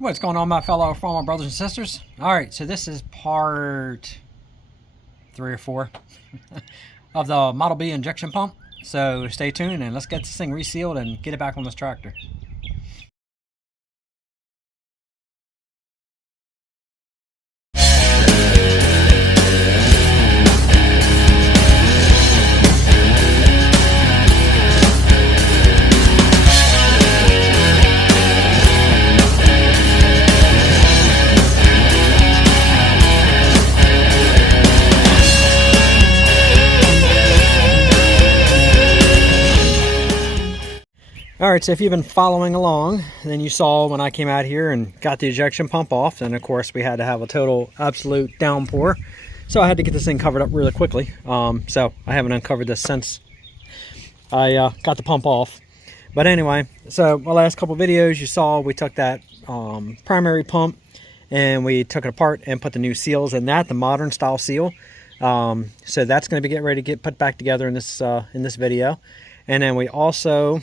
What's going on, my fellow farmer brothers and sisters? All right, so this is part 3 or 4 of the Model B injection pump. So stay tuned and let's get this thing resealed and get it back on this tractor. Alright, so if you've been following along, then you saw when I came out here and got the ejection pump off, and of course we had to have a total absolute downpour. So I had to get this thing covered up really quickly. So I haven't uncovered this since I got the pump off. But anyway, so my last couple videos you saw we took that primary pump and we took it apart and put the new seals in that, the modern style seal. So that's going to be getting ready to get put back together in this video. And then we also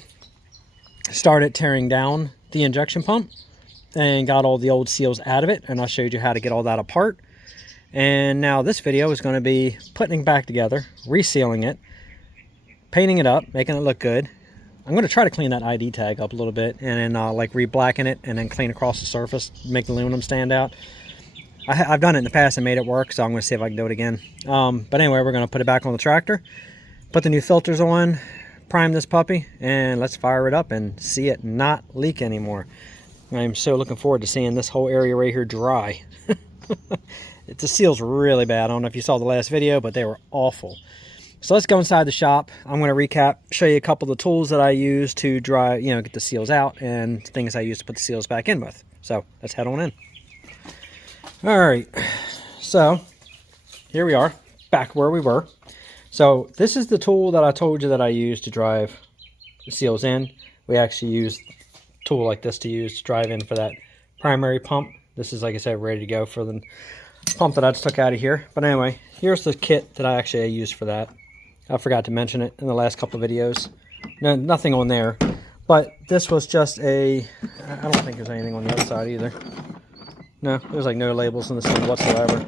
started tearing down the injection pump and got all the old seals out of it, and I showed you how to get all that apart. And now this video is going to be putting it back together, resealing it, painting it up, making it look good. I'm going to try to clean that ID tag up a little bit and then like re-blacken it and then clean across the surface, make the aluminum stand out. I've done it in the past and made it work, so I'm going to see if I can do it again. But anyway, we're going to put it back on the tractor, put the new filters on, prime this puppy, and let's fire it up and see it not leak anymore. I'm so looking forward to seeing this whole area right here dry. The seal's really bad. I don't know if you saw the last video, but they were awful. So let's go inside the shop. I'm going to recap, show you a couple of the tools that I use to dry, get the seals out, and things I use to put the seals back in with. So let's head on in. All right, so here we are, back where we were. So this is the tool that I told you that I use to drive the seals in. We actually use a tool like this to use to drive in for that primary pump. This is, like I said, ready to go for the pump that I just took out of here. But anyway, here's the kit that I actually used for that. I forgot to mention it in the last couple of videos. No, nothing on there. But this was just I don't think there's anything on the other side either. No, there's like no labels on this thing whatsoever.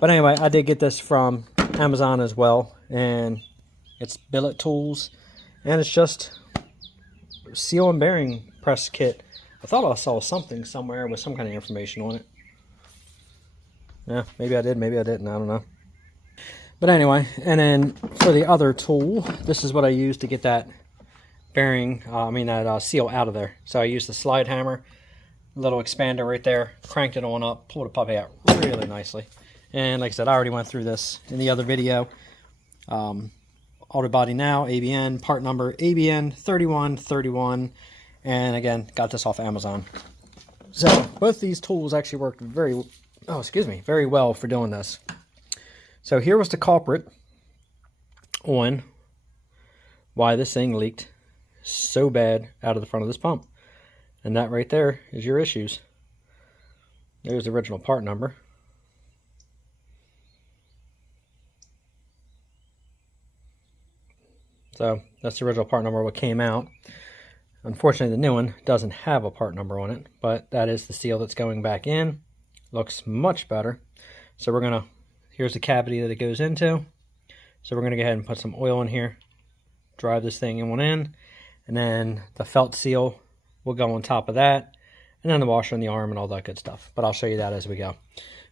But anyway, I did get this from Amazon as well, and it's billet tools, and it's just seal and bearing press kit. I thought I saw something somewhere with some kind of information on it. Yeah, maybe I did, maybe I didn't, I don't know. But anyway, and then for the other tool, this is what I used to get that bearing, that seal out of there. So I used the slide hammer, little expander right there, cranked it on up, pulled the puppy out really nicely. And like I said, I already went through this in the other video. Auto Body Now, ABN, part number ABN 3131. And again, got this off Amazon. So both these tools actually worked very well for doing this. So here was the culprit on why this thing leaked so bad out of the front of this pump. And that right there is your issues. There's the original part number. So that's the original part number what came out. Unfortunately, the new one doesn't have a part number on it, but that is the seal that's going back in. Looks much better. So here's the cavity that it goes into. So we're gonna go ahead and put some oil in here, drive this thing in, and then the felt seal will go on top of that, and then the washer in the arm and all that good stuff. But I'll show you that as we go.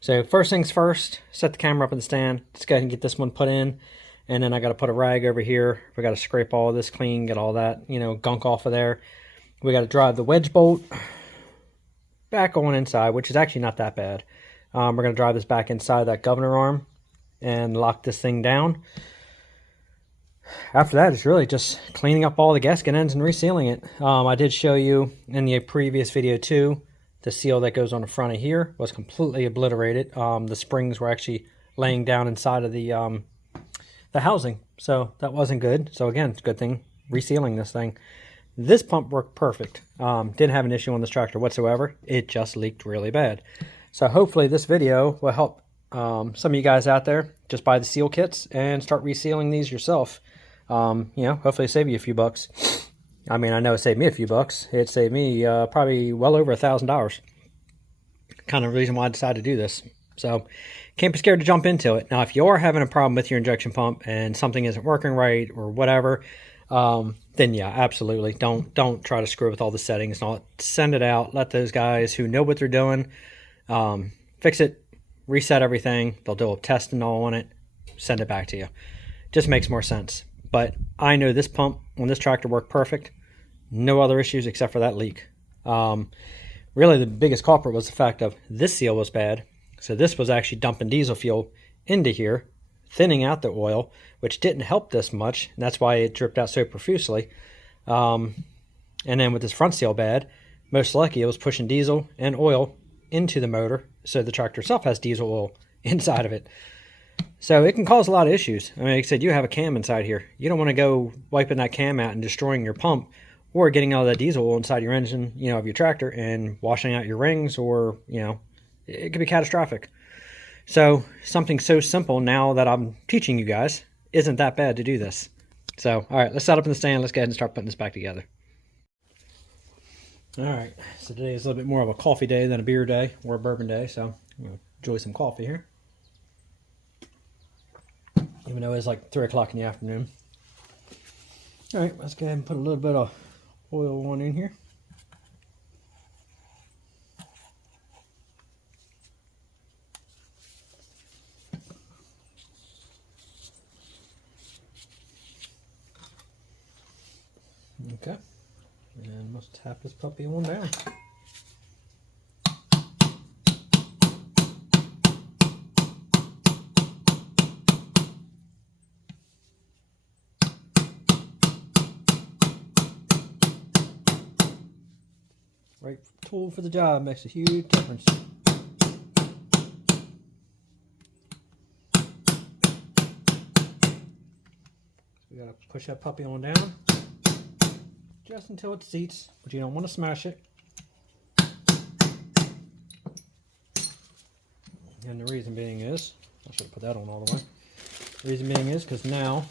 So first things first, set the camera up in the stand. Let's go ahead and get this one put in. And then I got to put a rag over here. We got to scrape all of this clean, get all that, gunk off of there. We got to drive the wedge bolt back on inside, which is actually not that bad. We're going to drive this back inside that governor arm and lock this thing down. After that, it's really just cleaning up all the gasket ends and resealing it. I did show you in the previous video too, the seal that goes on the front of here was completely obliterated. The springs were actually laying down inside of the housing, so that wasn't good. So again, it's a good thing resealing this thing. This pump worked perfect. Didn't have an issue on this tractor whatsoever. It just leaked really bad. So hopefully this video will help some of you guys out there just buy the seal kits and start resealing these yourself. Hopefully save you a few bucks. I mean, I know it saved me a few bucks. It saved me probably well over $1,000. kind of reason why I decided to do this. So can't be scared to jump into it. Now, if you are having a problem with your injection pump and something isn't working right or whatever, then yeah, absolutely. Don't try to screw with all the settings. Send it out. Let those guys who know what they're doing fix it, reset everything. They'll do a test and all on it, send it back to you. Just makes more sense. But I know this pump on this tractor worked perfect. No other issues except for that leak. Really, the biggest culprit was the fact of this seal was bad. So this was actually dumping diesel fuel into here, thinning out the oil, which didn't help this much. And that's why it dripped out so profusely. And then with this front seal bad, most likely it was pushing diesel and oil into the motor. So the tractor itself has diesel oil inside of it. So it can cause a lot of issues. I mean, like I said, you have a cam inside here. You don't want to go wiping that cam out and destroying your pump, or getting all that diesel oil inside your engine, of your tractor and washing out your rings, or, it could be catastrophic. So something so simple now that I'm teaching you guys isn't that bad to do this. So, all right, let's set up in the stand. Let's go ahead and start putting this back together. All right, so today is a little bit more of a coffee day than a beer day or a bourbon day. So I'm going to enjoy some coffee here. Even though it's like 3 o'clock in the afternoon. All right, let's go ahead and put a little bit of oil on in here. Okay, and let's tap this puppy on down. Right tool for the job makes a huge difference. We gotta push that puppy on down just until it seats, but you don't want to smash it. And the reason being is, I should have put that on all the way. The reason being is because now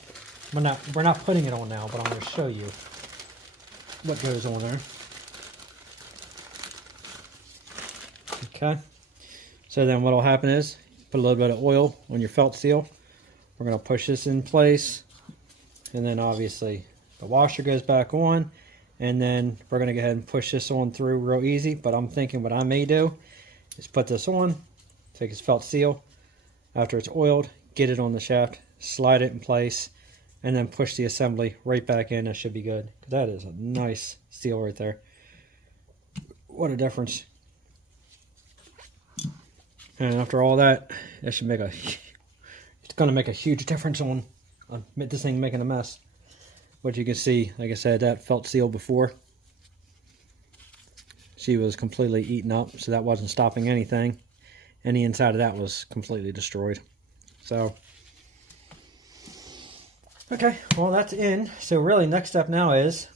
we're not putting it on now, but I'm going to show you what goes on there. Okay, so then what will happen is put a little bit of oil on your felt seal. We're going to push this in place, and then obviously the washer goes back on, and then we're going to go ahead and push this on through real easy. But I'm thinking what I may do is put this on, take this felt seal after it's oiled, get it on the shaft, slide it in place, and then push the assembly right back in. That should be good. That is a nice seal right there. What a difference. And after all that, that should make it's going to make a huge difference on this thing making a mess. What you can see, like I said, that felt seal before, she was completely eaten up, so that wasn't stopping anything. And the inside of that was completely destroyed. So, okay, well that's in. So really, next step now is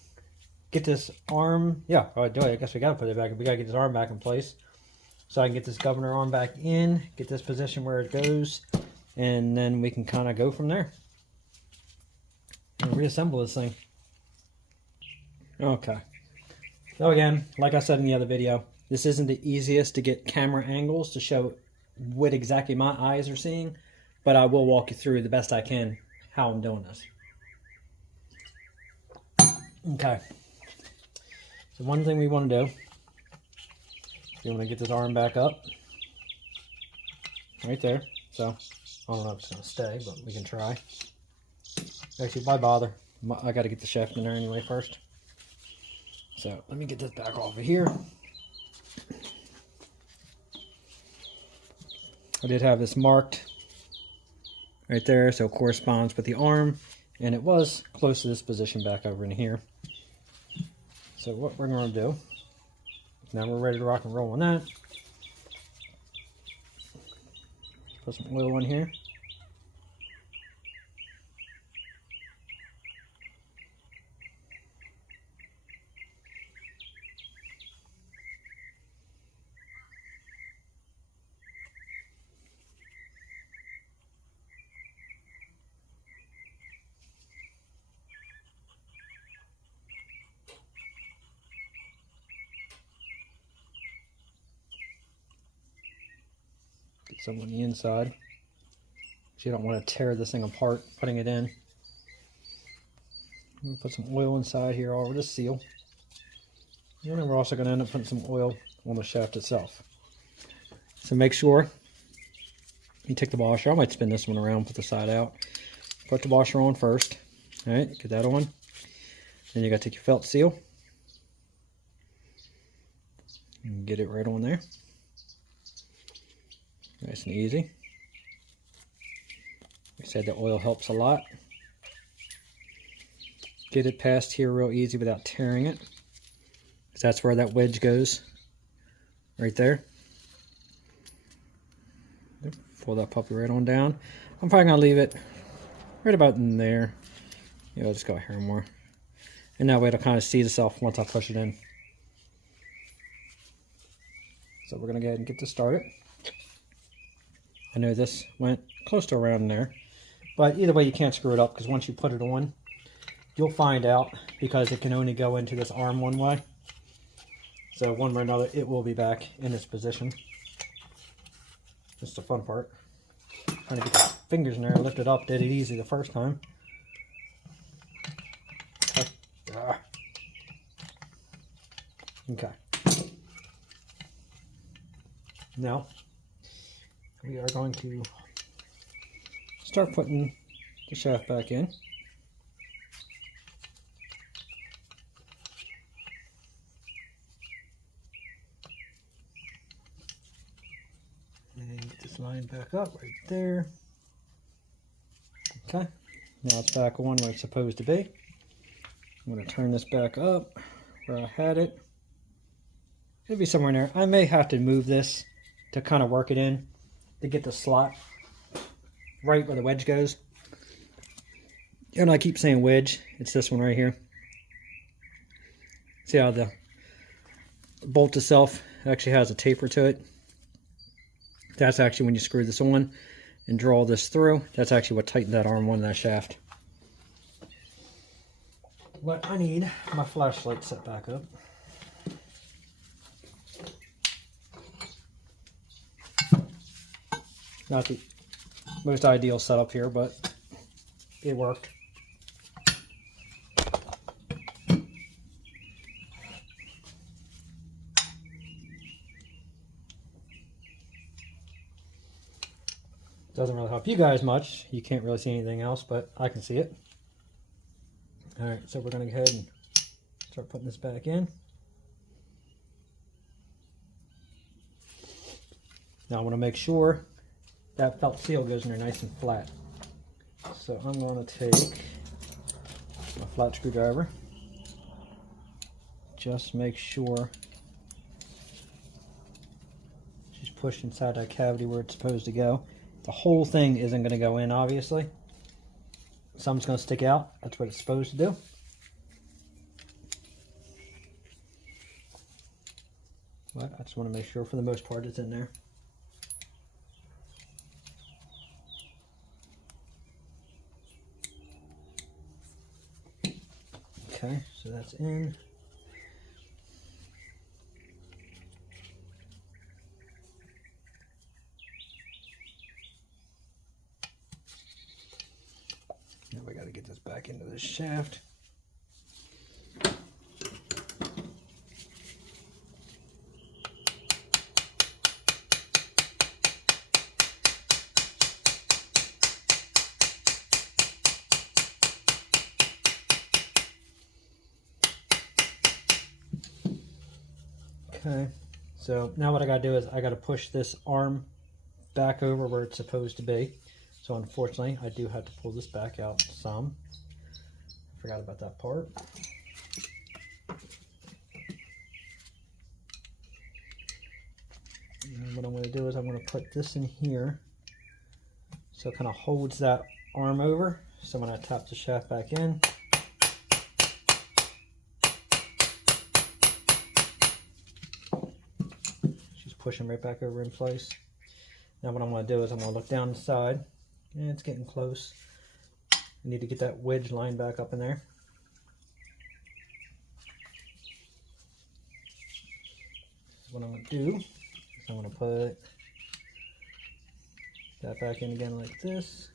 get this arm, I guess we got to put it back. We got to get this arm back in place. So I can get this governor arm back in, get this position where it goes, and then we can kind of go from there. And reassemble this thing. Okay. So again, like I said in the other video, this isn't the easiest to get camera angles to show what exactly my eyes are seeing, but I will walk you through the best I can how I'm doing this. Okay. So one thing we want to do, you want to get this arm back up right there. So I don't know if it's going to stay, but we can try. Actually, why bother? I got to get the shaft in there anyway first. So let me get this back off of here. I did have this marked right there, so it corresponds with the arm, and it was close to this position back over in here. So what we're going to do, now we're ready to rock and roll on that. Put some oil in here. Get some on the inside. You don't want to tear this thing apart putting it in. Put some oil inside here all over the seal. And then we're also going to end up putting some oil on the shaft itself. So make sure you take the washer. I might spin this one around, put the side out. Put the washer on first. Alright, get that on. Then you got to take your felt seal. And get it right on there. Nice and easy. I said the oil helps a lot. Get it past here real easy without tearing it. Because that's where that wedge goes. Right there. Pull that puppy right on down. I'm probably going to leave it right about in there. Yeah, I'll just go here more. And that way it'll kind of seat itself once I push it in. So we're going to go ahead and get this started. I know this went close to around there. But either way you can't screw it up because once you put it on, you'll find out because it can only go into this arm one way. So one way or another, it will be back in its position. That's the fun part. Trying to get the fingers in there, lift it up, did it easy the first time. Okay. Now, we are going to start putting the shaft back in. And get this line back up right there. Okay, now it's back on where it's supposed to be. I'm going to turn this back up where I had it. It'll be somewhere in there. I may have to move this to kind of work it in to get the slot right where the wedge goes. And I keep saying wedge, it's this one right here. See how the bolt itself actually has a taper to it? That's actually when you screw this on and draw this through. That's actually what tightened that arm on that shaft. But I need my flashlight set back up. Not the most ideal setup here, but it worked. Doesn't really help you guys much. You can't really see anything else, but I can see it. Alright, so we're going to go ahead and start putting this back in. Now I want to make sure that felt seal goes in there nice and flat. So I'm going to take my flat screwdriver. Just make sure she's pushed inside that cavity where it's supposed to go. The whole thing isn't going to go in, obviously. Some's going to stick out. That's what it's supposed to do. But I just want to make sure for the most part it's in there. Okay, so that's in. Now we got to get this back into the shaft. Okay, so now what I gotta do is I gotta push this arm back over where it's supposed to be. So unfortunately, I do have to pull this back out some. I forgot about that part. And what I'm gonna do is I'm gonna put this in here so it kind of holds that arm over. So when I tap the shaft back in, pushing right back over in place. Now what I'm going to do is I'm going to look down the side, and it's getting close. I need to get that wedge line back up in there. So what I'm going to do is I'm going to put That back in again like this.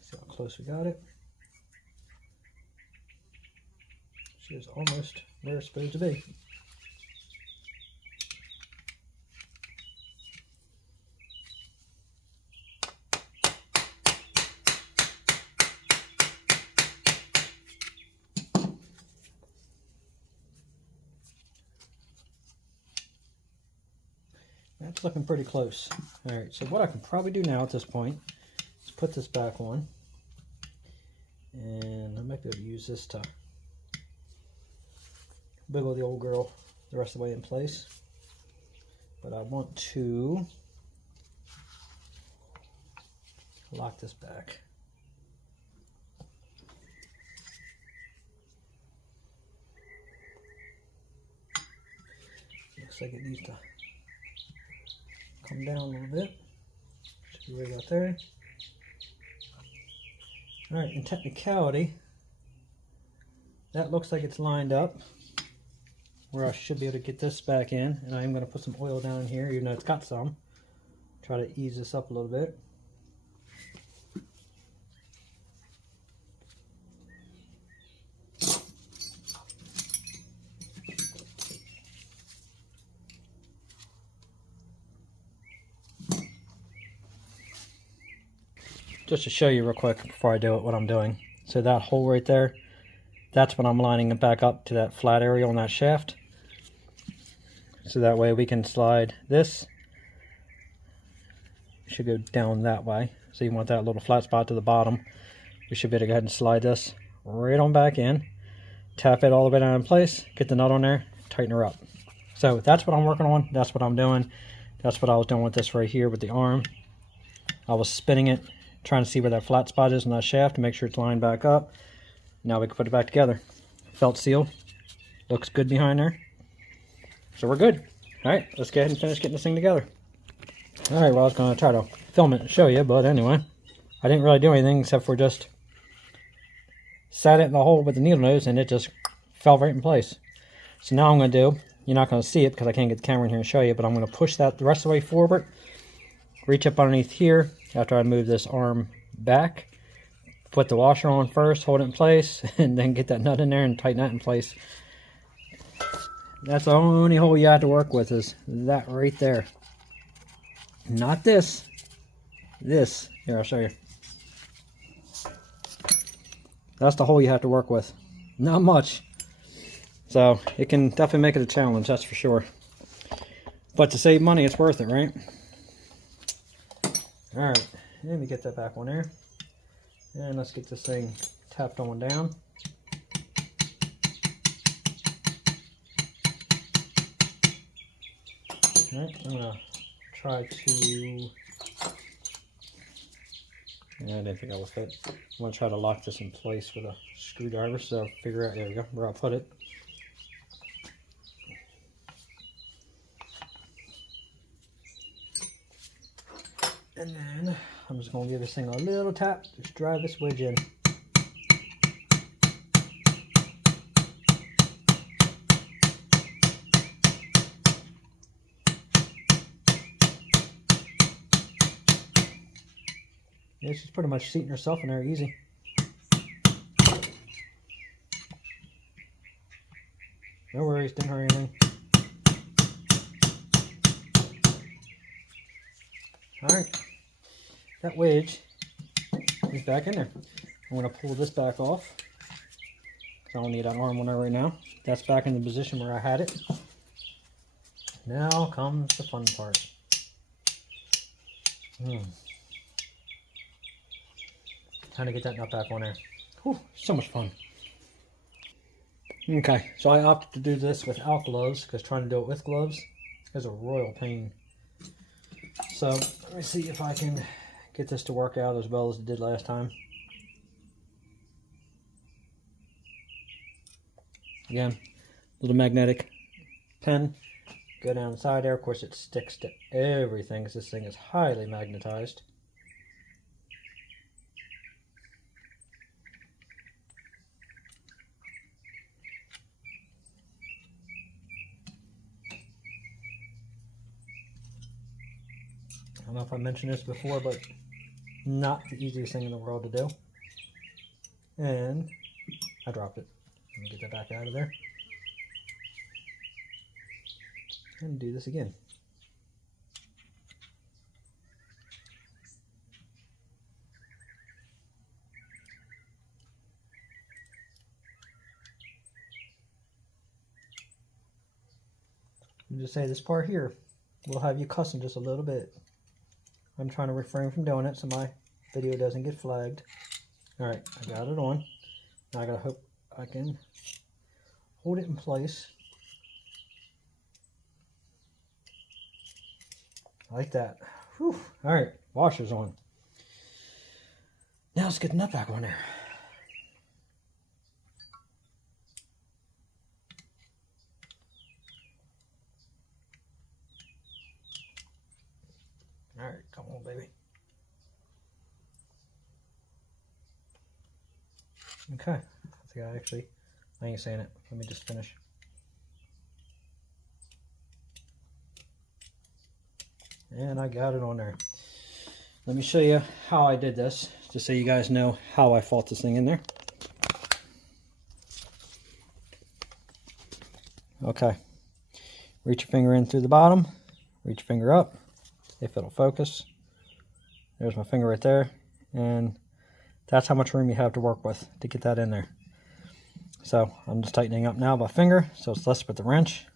See how close we got it. She is almost where it's supposed to be. That's looking pretty close. Alright, so what I can probably do now at this point is put this back on. And I might be able to use this to wiggle the old girl the rest of the way in place. But I want to lock this back. Looks like it needs to come down a little bit. Should be right out there. Alright, in technicality, that looks like it's lined up where I should be able to get this back in, and I am going to put some oil down in here, even though it's got some. Try to ease this up a little bit. Just to show you real quick before I do it what I'm doing. So that hole right there, that's when I'm lining it back up to that flat area on that shaft. So that way we can slide this. It should go down that way. So you want that little flat spot to the bottom. We should be able to go ahead and slide this right on back in. Tap it all the way down in place. Get the nut on there. Tighten her up. So that's what I'm working on. That's what I'm doing. That's what I was doing with this right here with the arm. I was spinning it, trying to see where that flat spot is on that shaft to make sure it's lined back up. Now we can put it back together. Felt seal. Looks good behind there. So we're good. Alright, let's go ahead and finish getting this thing together. Alright, well I was going to try to film it and show you, but anyway. I didn't really do anything except for just sat it in the hole with the needle nose and it just fell right in place. So now I'm going to do, you're not going to see it because I can't get the camera in here and show you, but I'm going to push that the rest of the way forward. Reach up underneath here after I move this arm back. Put the washer on first, hold it in place, and then get that nut in there and tighten that in place. That's the only hole you have to work with, is that right there. Not this. This. Here, I'll show you. That's the hole you have to work with. Not much. So, it can definitely make it a challenge, that's for sure. But to save money, it's worth it, right? Alright, let me get that back on there. And let's get this thing tapped on down. Alright, I'm going to try to... Yeah, I didn't think I would fit. I'm going to try to lock this in place with a screwdriver, so figure out, there we go, where I'll put it. And then I'm just going to give this thing a little tap, just drive this wedge in. Yeah, she's pretty much seating herself in there easy. No worries, didn't hurt anything. Alright, that wedge is back in there. I'm going to pull this back off because I don't need that arm on there right now. That's back in the position where I had it. Now comes the fun part. Trying to get that nut back on there. Whew, so much fun. Okay, so I opted to do this without gloves because trying to do it with gloves is a royal pain. So let me see if I can get this to work out as well as it did last time. Again, little magnetic pen. Go down the side there. Of course, it sticks to everything because this thing is highly magnetized. don't know if I mentioned this before, but not the easiest thing in the world to do. And I dropped it. Let me get that back out of there. And do this again. Just say this part here will have you cussing just a little bit. I'm trying to refrain from doing it so my video doesn't get flagged. Alright, I got it on. Now I gotta hope I can hold it in place. Like that. Whew. Alright, washer's on. Now let's get the nut back on there. Alright, come on, baby. Okay, I think I ain't saying it. Let me just finish. And I got it on there. Let me show you how I did this, just so you guys know how I fought this thing in there. Okay, reach your finger in through the bottom, reach your finger up, if it'll focus. There's my finger right there, and that's how much room you have to work with to get that in there. So I'm just tightening up now by finger, so it's less with the wrench.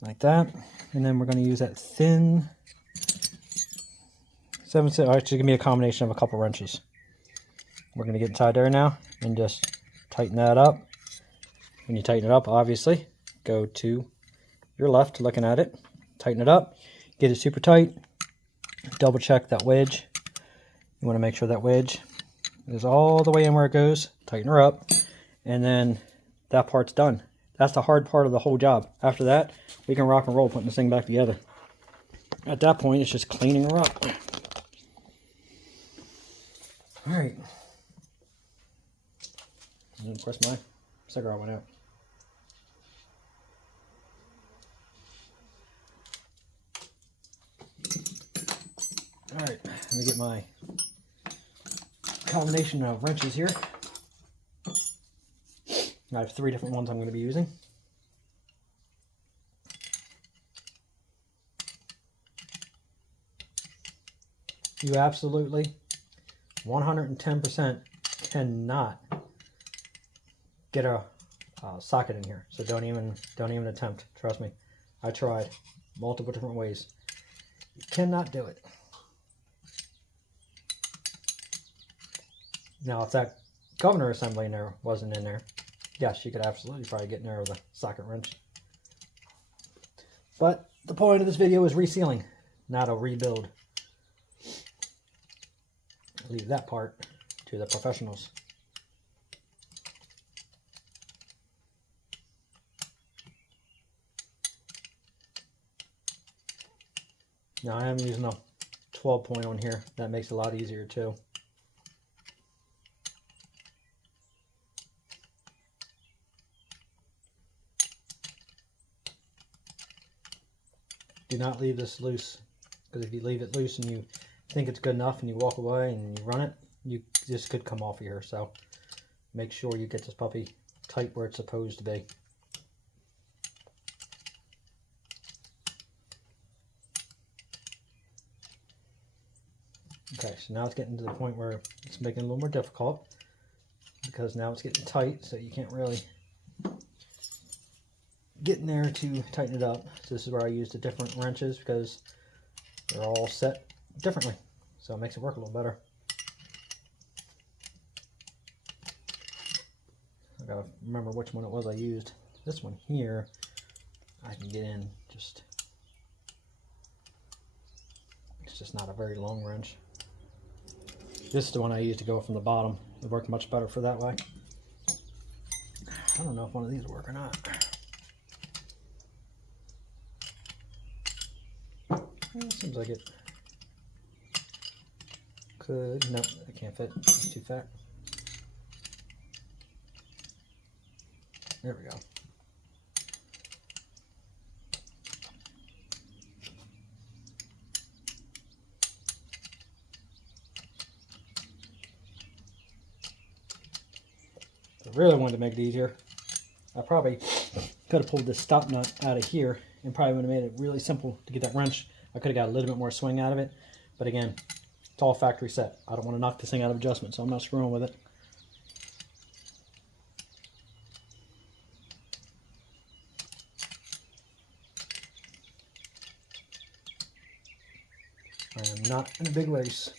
Like that. And then we're going to use that thin 7/6. Actually, it's going to be a combination of a couple wrenches. We're going to get inside there now and just tighten that up. When you tighten it up, obviously, go to your left looking at it. Tighten it up. Get it super tight. Double check that wedge. You want to make sure that wedge is all the way in where it goes. Tighten her up. And then that part's done. That's the hard part of the whole job. After that, we can rock and roll putting this thing back together. At that point, it's just cleaning her up. Alright. And of course my cigarette went out. Alright, let me get my combination of wrenches here. I have 3 different ones I'm going to be using. You absolutely 110% cannot get a socket in here, so don't even attempt. Trust me, I tried multiple different ways. You cannot do it. Now, if that governor assembly in there wasn't in there, yes, you could absolutely probably get in there with a socket wrench. But the point of this video is resealing, not a rebuild. Leave that part to the professionals. Now I am using a 12 point on here. That makes it a lot easier too. Do not leave this loose, because if you leave it loose and you think it's good enough and you walk away and you run it, this could come off of here. So make sure you get this puppy tight where it's supposed to be. Okay, so now it's getting to the point where it's making it a little more difficult, because now it's getting tight, so you can't really get in there to tighten it up. So this is where I use the different wrenches, because they're all set differently, so it makes it work a little better. I gotta remember which one it was I used. This one here, I can get in just, it's just not a very long wrench. This is the one I used to go from the bottom. It worked much better for that way. I don't know if one of these will work or not. It seems like it could. No, it can't fit. It's too fat. There we go. really wanted to make it easier, I probably could have pulled this stop nut out of here and probably would have made it really simple to get that wrench. I could have got a little bit more swing out of it. But again, it's all factory set. I don't want to knock this thing out of adjustment, so I'm not screwing with it. I am not in a big race.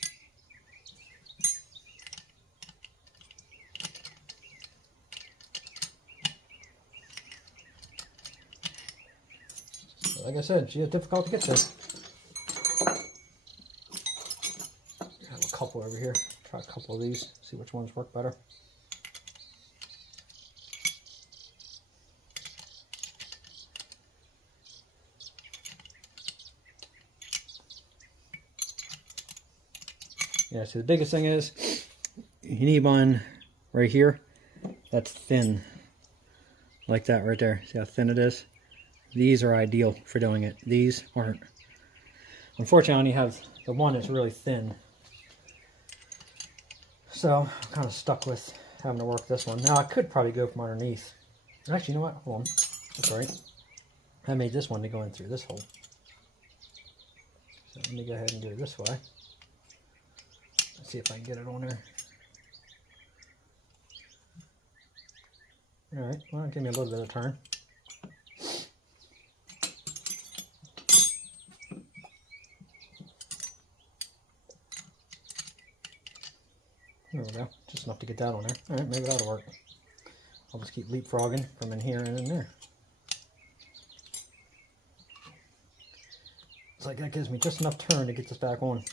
But like I said, she is difficult to get to. I have a couple over here. Try a couple of these, see which ones work better. Yeah, so the biggest thing is you need one right here that's thin, like that right there. See how thin it is? These are ideal for doing it. These aren't. Unfortunately, I only have the one that's really thin. So I'm kind of stuck with having to work this one. Now I could probably go from underneath. Actually, you know what? Hold on. That's all right. I made this one to go in through this hole. So let me go ahead and do it this way. Let's see if I can get it on there. Alright, well, give me a little bit of turn. There we go, just enough to get that on there. Alright, maybe that'll work. I'll just keep leapfrogging from in here and in there. It's like that gives me just enough turn to get this back on.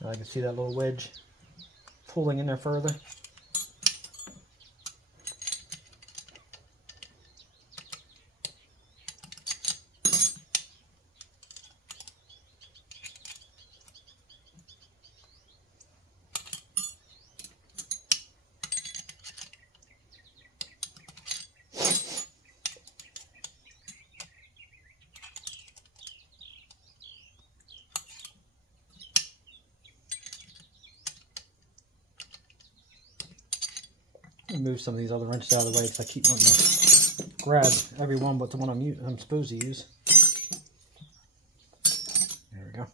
I can see that little wedge pulling in there further. Move some of these other wrenches out of the way because I keep wanting to grab every one but the one I'm supposed to use. There we go.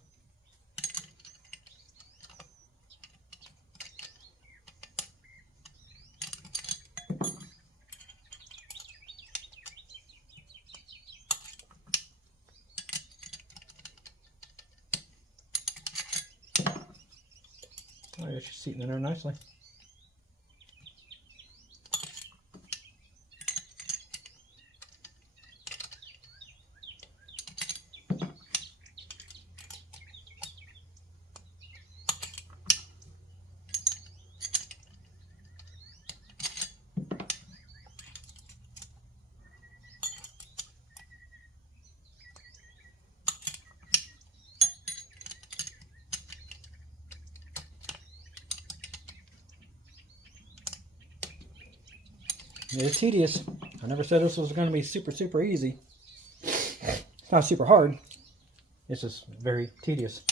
Oh, yeah, she's seating in there nicely. It's tedious. I never said this was going to be super easy. It's not super hard. It's just very tedious.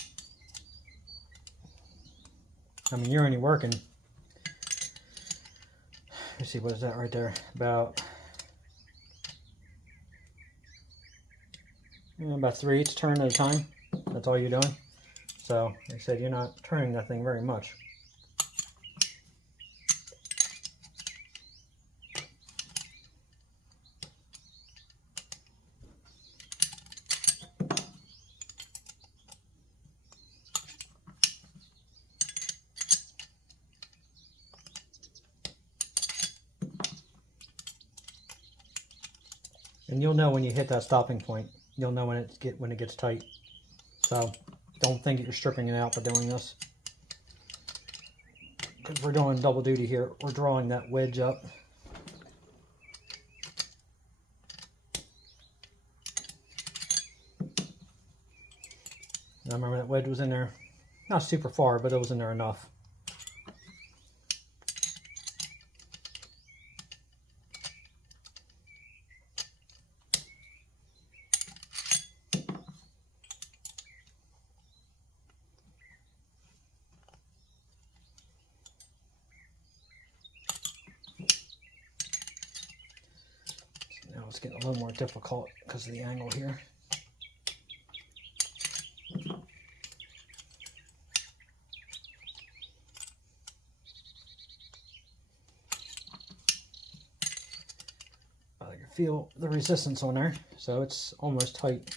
I mean, you're only working. Let's see, what is that right there? About 3/8 turn at a time. That's all you're doing. So, like I said, you're not turning that thing very much. And you'll know when you hit that stopping point. You'll know when it gets tight. So don't think that you're stripping it out by doing this, because we're doing double duty here. We're drawing that wedge up. I remember that wedge was in there, not super far, but it was in there enough. Now it's getting a little more difficult because of the angle here. I can feel the resistance on there, so it's almost tight.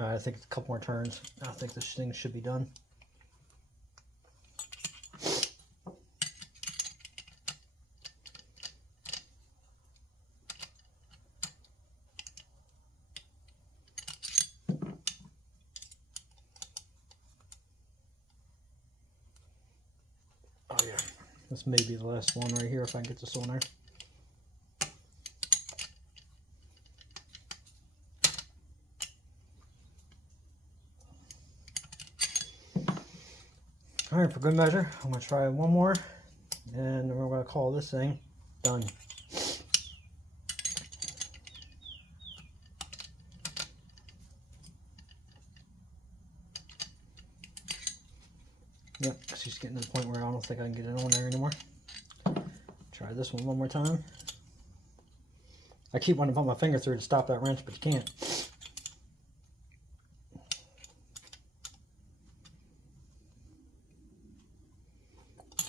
I think it's a couple more turns. I think this thing should be done. Oh yeah, this may be the last one right here if I can get this on there. All right, for good measure, I'm gonna try one more, and we're gonna call this thing done. Yep, she's getting to the point where I don't think I can get it on there anymore. Try this one more time. I keep wanting to put my finger through to stop that wrench, but you can't.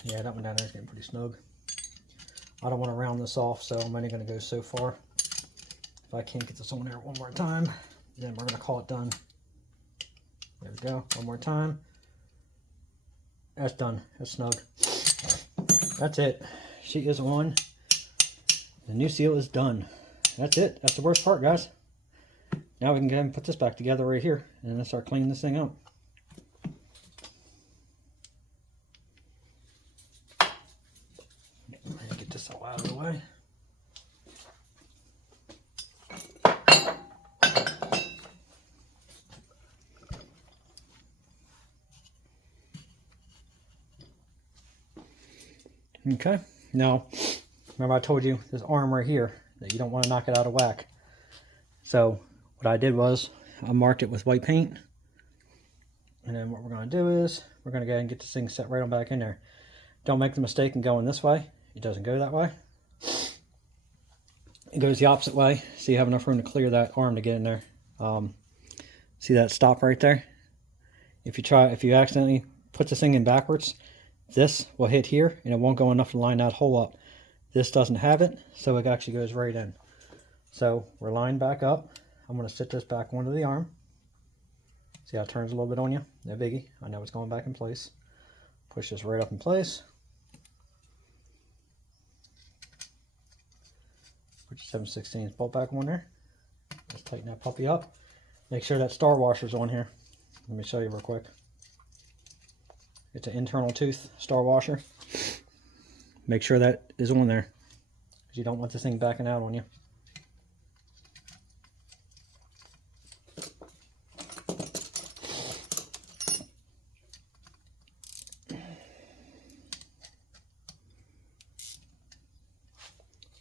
Yeah, that one down there is getting pretty snug. I don't want to round this off, so I'm only going to go so far. If I can't get this on there one more time, then we're going to call it done. There we go. One more time. That's done. That's snug. That's it. She is on. The new seal is done. That's it. That's the worst part, guys. Now we can go ahead and put this back together right here and then start cleaning this thing up. Get this all out of the way. Okay, now remember I told you this arm right here that you don't want to knock it out of whack. So what I did was I marked it with white paint, and then what we're going to do is we're going to go ahead and get this thing set right on back in there. Don't make the mistake in going this way. It doesn't go that way. It goes the opposite way, so you have enough room to clear that arm to get in there. See that stop right there? If you accidentally put this thing in backwards, this will hit here and it won't go enough to line that hole up. This doesn't have it, so it actually goes right in. So we're lined back up. I'm going to sit this back onto the arm. See how it turns a little bit on you? No biggie. I know it's going back in place. Push this right up in place. Put your 7/16 bolt back on there. Let's tighten that puppy up. Make sure that star washer's on here. Let me show you real quick. It's an internal tooth star washer. Make sure that is on there, because you don't want this thing backing out on you.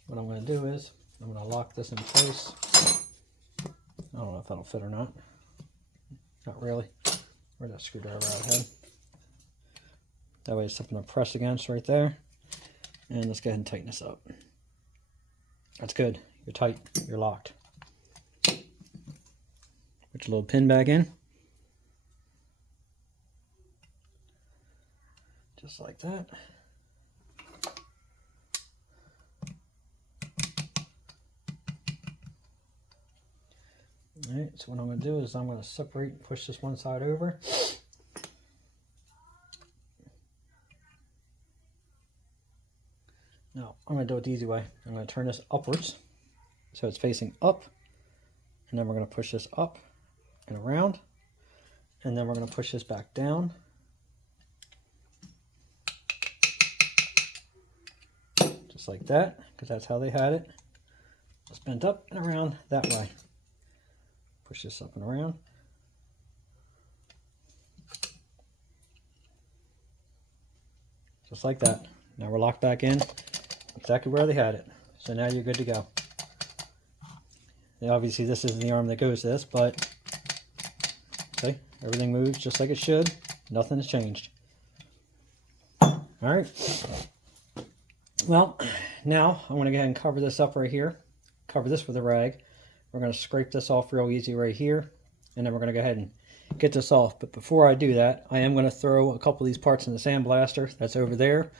What I'm going to do is I'm going to lock this in place. I don't know if that'll fit or not. Not really. Where'd that screwdriver out head? That way it's something to press against right there. And let's go ahead and tighten this up. That's good. You're tight. You're locked. Put your little pin back in. Just like that. Alright, so what I'm going to do is I'm going to separate and push this one side over. Now, I'm going to do it the easy way. I'm going to turn this upwards so it's facing up, and then we're going to push this up and around, and then we're going to push this back down. Just like that, because that's how they had it. It's bent up and around that way. Push this up and around. Just like that. Now we're locked back in exactly where they had it. So now you're good to go. Now obviously this isn't the arm that goes this, but okay, everything moves just like it should. Nothing has changed. Alright. Well, now I'm going to go ahead and cover this up right here. Cover this with a rag. We're going to scrape this off real easy right here, and then we're going to go ahead and get this off. But before I do that, I am going to throw a couple of these parts in the sandblaster that's over there,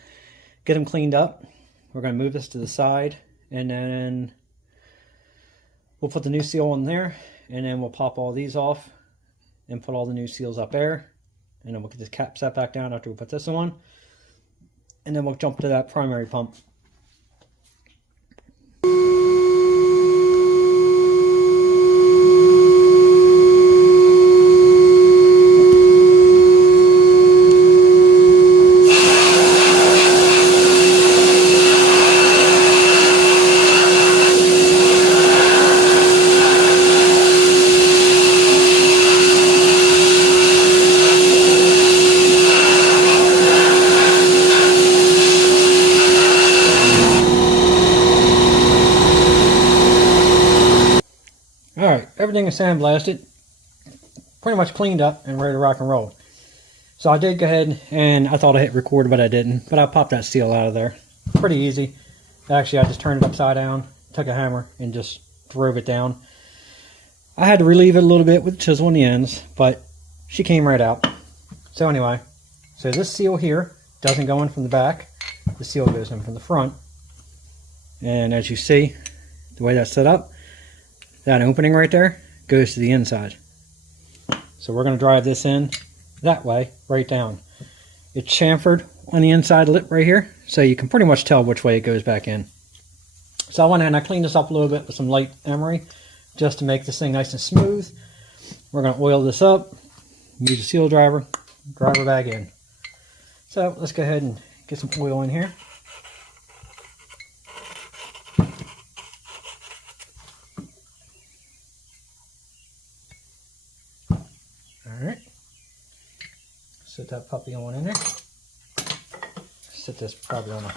get them cleaned up. We're going to move this to the side, and then we'll put the new seal on there, and then we'll pop all these off and put all the new seals up there, and then we'll get this cap set back down after we put this on, and then we'll jump to that primary pump. Alright, everything is sandblasted, pretty much cleaned up and ready to rock and roll. So I did go ahead and I thought I hit record, but I didn't. But I popped that seal out of there. Pretty easy. Actually, I just turned it upside down, took a hammer, and just drove it down. I had to relieve it a little bit with the chisel on the ends, but she came right out. So anyway, so this seal here doesn't go in from the back. The seal goes in from the front. And as you see, the way that's set up, that opening right there goes to the inside. So we're going to drive this in that way, right down. It's chamfered on the inside lip right here, so you can pretty much tell which way it goes back in. So I went ahead and I cleaned this up a little bit with some light emery, just to make this thing nice and smooth. We're going to oil this up, use a seal driver, drive her back in. So let's go ahead and get some oil in here. Alright, set that puppy on in there. Set this probably on a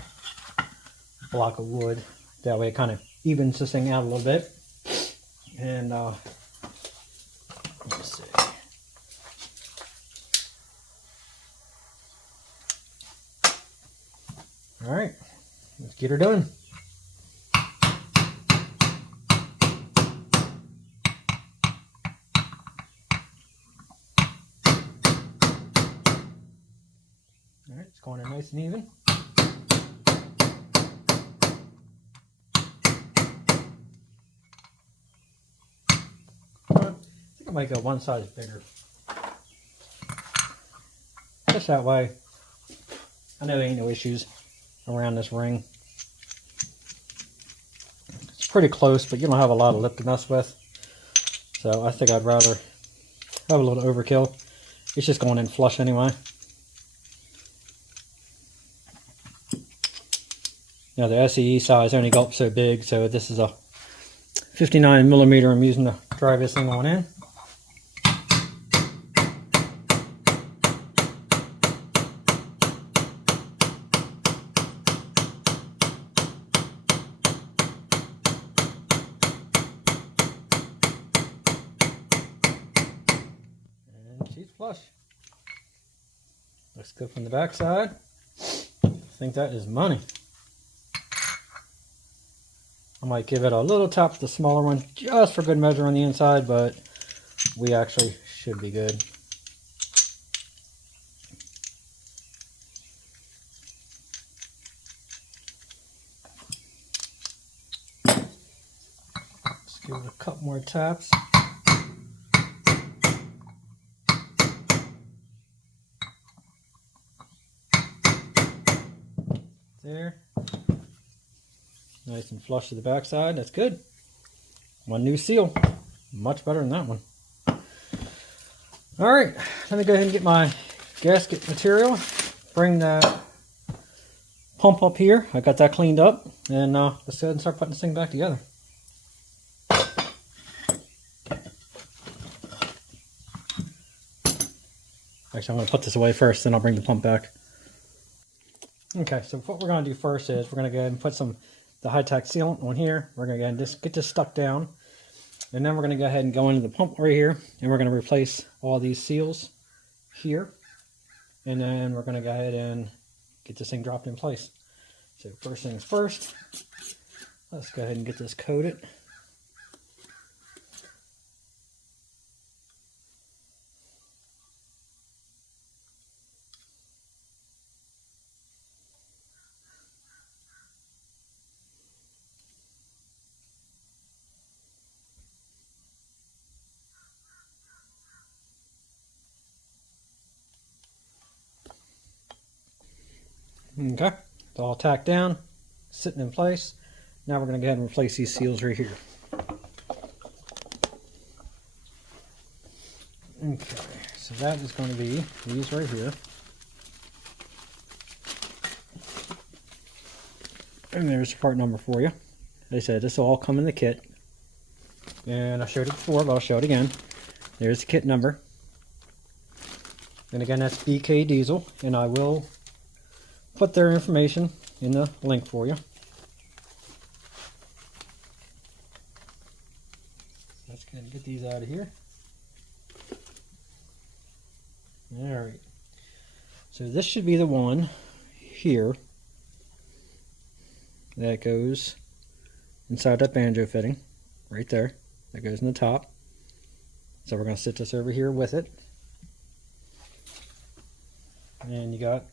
block of wood. That way it kind of evens this thing out a little bit. And let's see. Alright, let's get her done. Alright, it's going in nice and even. I think I might go one size bigger. Just that way, I know there ain't no issues around this ring. It's pretty close, but you don't have a lot of lip to mess with. So I think I'd rather have a little overkill. It's just going in flush anyway. You know, the SEE size only go up so big, so this is a 59 millimeter I'm using to drive this thing on in. And she's flush. Looks good from the back side. I think that is money. I might give it a little tap with the smaller one just for good measure on the inside, but we actually should be good. Give it a couple more taps. There. Nice and flush to the backside. That's good. One new seal. Much better than that one. Alright, let me go ahead and get my gasket material. Bring the pump up here. I got that cleaned up. And let's go ahead and start putting this thing back together. Actually, I'm going to put this away first, then I'll bring the pump back. Okay, so what we're going to do first is we're going to go ahead and put the high-tack sealant on here. We're going to go ahead and just get this stuck down. And then we're going to go ahead and go into the pump right here. And we're going to replace all these seals here. And then we're going to go ahead and get this thing dropped in place. So first things first, let's go ahead and get this coated. Okay, it's all tacked down, sitting in place. Now we're going to go ahead and replace these seals right here. Okay, so that is going to be these right here. And there's part number for you. Like I said, this will all come in the kit. And I showed it before, but I'll show it again. There's the kit number. And again, that's BK Diesel. And I will put their information in the link for you. Let's go ahead and get these out of here. Alright. So this should be the one here that goes inside that banjo fitting. Right there. That goes in the top. So we're going to sit this over here with it. And you got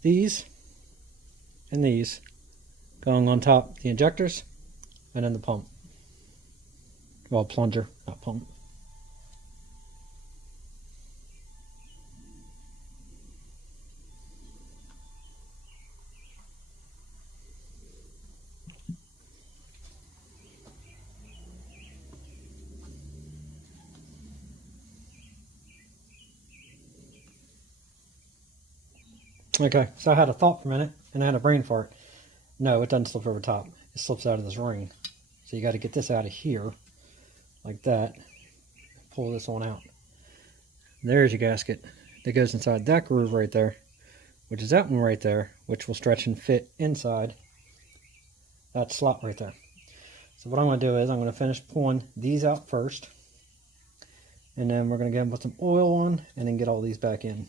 these and these going on top, the injectors, and then the pump. Well, plunger, not pump. Okay, so I had a thought for a minute, and I had a brain fart. No, it doesn't slip over top. It slips out of this ring. So you got to get this out of here, like that. Pull this one out. There's your gasket. That goes inside that groove right there, which is that one right there, which will stretch and fit inside that slot right there. So what I'm going to do is I'm going to finish pulling these out first, and then we're going to go and put some oil on, and then get all these back in.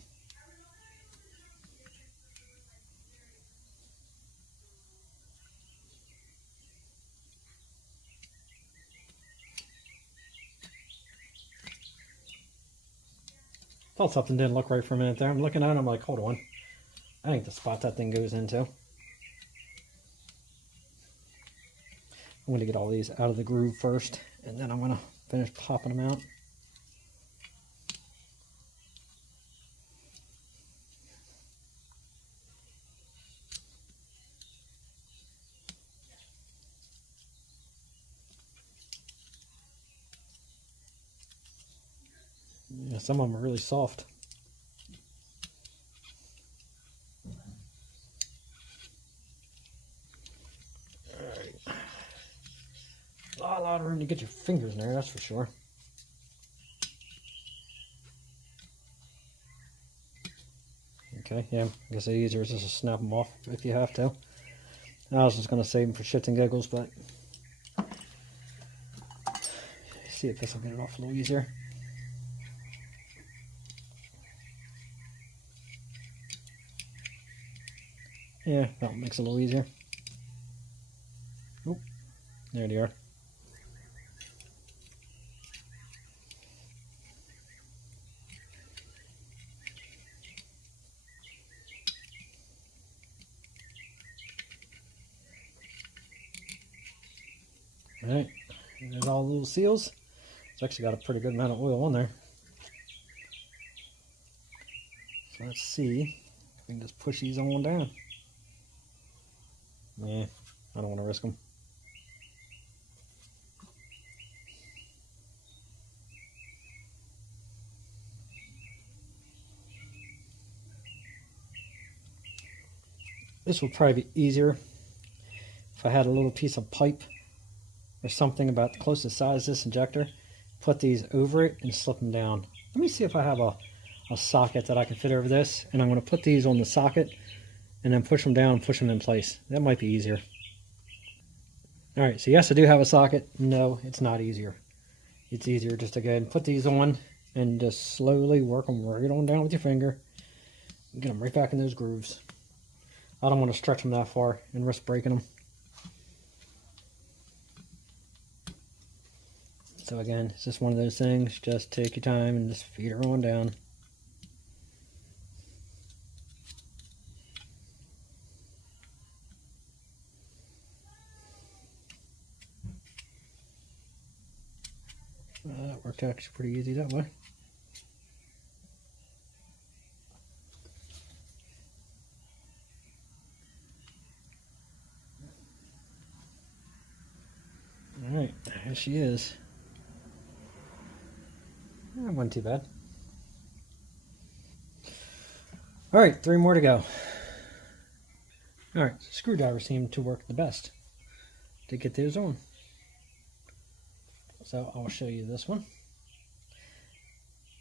Thought something didn't look right for a minute there. I'm looking at it, I'm like, hold on. I think the spot that thing goes into. I'm going to get all these out of the groove first, and then I'm going to finish popping them out. Yeah, some of them are really soft. Alright. A lot of room to get your fingers in there, that's for sure. Okay, yeah, I guess the easier is just to snap them off if you have to. I was just going to save them for shits and giggles, but see if this will get it off a little easier. Yeah, that makes it a little easier. Oh, there they are. All right, There's all the little seals. It's actually got a pretty good amount of oil on there. So let's see if we can just push these on down. Yeah, I don't want to risk them. This would probably be easier if I had a little piece of pipe or something about close to the size of this injector. Put these over it and slip them down. Let me see if I have a socket that I can fit over this, and I'm going to put these on the socket and then push them down and push them in place. That might be easier. Alright, so yes, I do have a socket. No, it's not easier. It's easier just to go ahead and put these on and just slowly work them right on down with your finger. Get them right back in those grooves. I don't want to stretch them that far and risk breaking them. So again, it's just one of those things. Just take your time and just feed her on down. That worked actually pretty easy that way. Alright, there she is. That wasn't too bad. Alright, 3 more to go. Alright, screwdrivers seem to work the best to get those on. So I'll show you this one.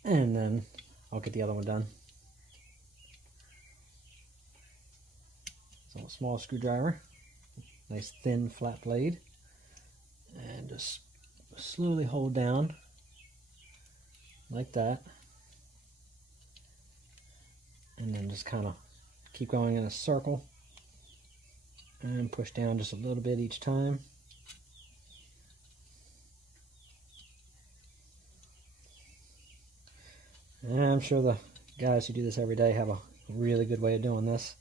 And then I'll get the other one done. So a small screwdriver, nice thin flat blade, and just slowly hold down like that, and then just kind of keep going in a circle and push down just a little bit each time. And I'm sure the guys who do this every day have a really good way of doing this,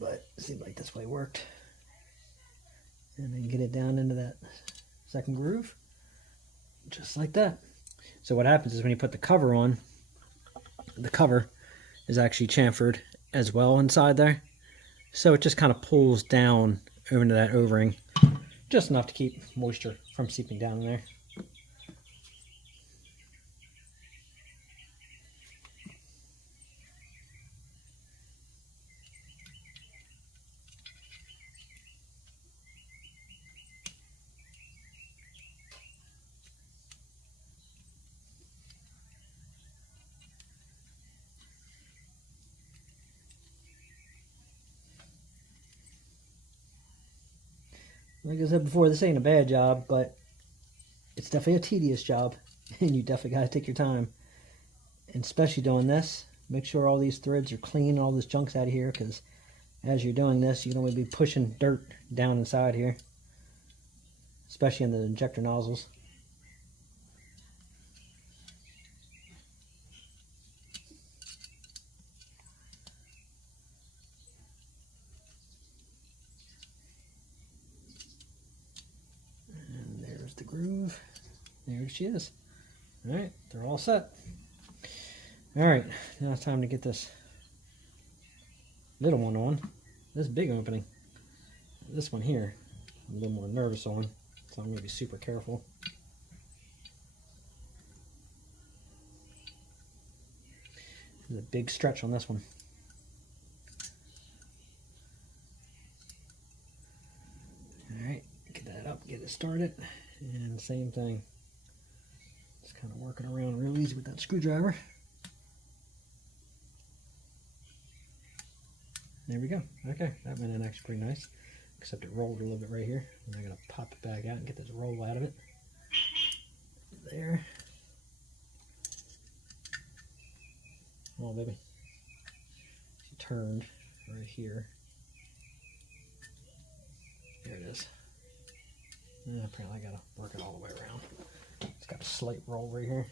but it seemed like this way worked. And then get it down into that second groove, just like that. So what happens is when you put the cover on, the cover is actually chamfered as well inside there. So it just kind of pulls down over into that O-ring, just enough to keep moisture from seeping down in there. Like I said before, this ain't a bad job, but it's definitely a tedious job, and you definitely got to take your time. And especially doing this, make sure all these threads are clean, all this junk's out of here, because as you're doing this, you don't want to be pushing dirt down inside here, especially in the injector nozzles. And there's the groove. There she is. All right, they're all set. All right, now it's time to get this little one on. This big opening. This one here, I'm a little more nervous on, so I'm going to be super careful. There's a big stretch on this one. All right, get that up, get it started, and same thing. Just kind of working around real easy with that screwdriver. There we go. Okay, that went in actually pretty nice, except it rolled a little bit right here. And I'm going to pop it back out and get this roll out of it. There. Oh, baby. She turned right here. There it is. And apparently I got to work it all the way around. It's got a slight roll right here.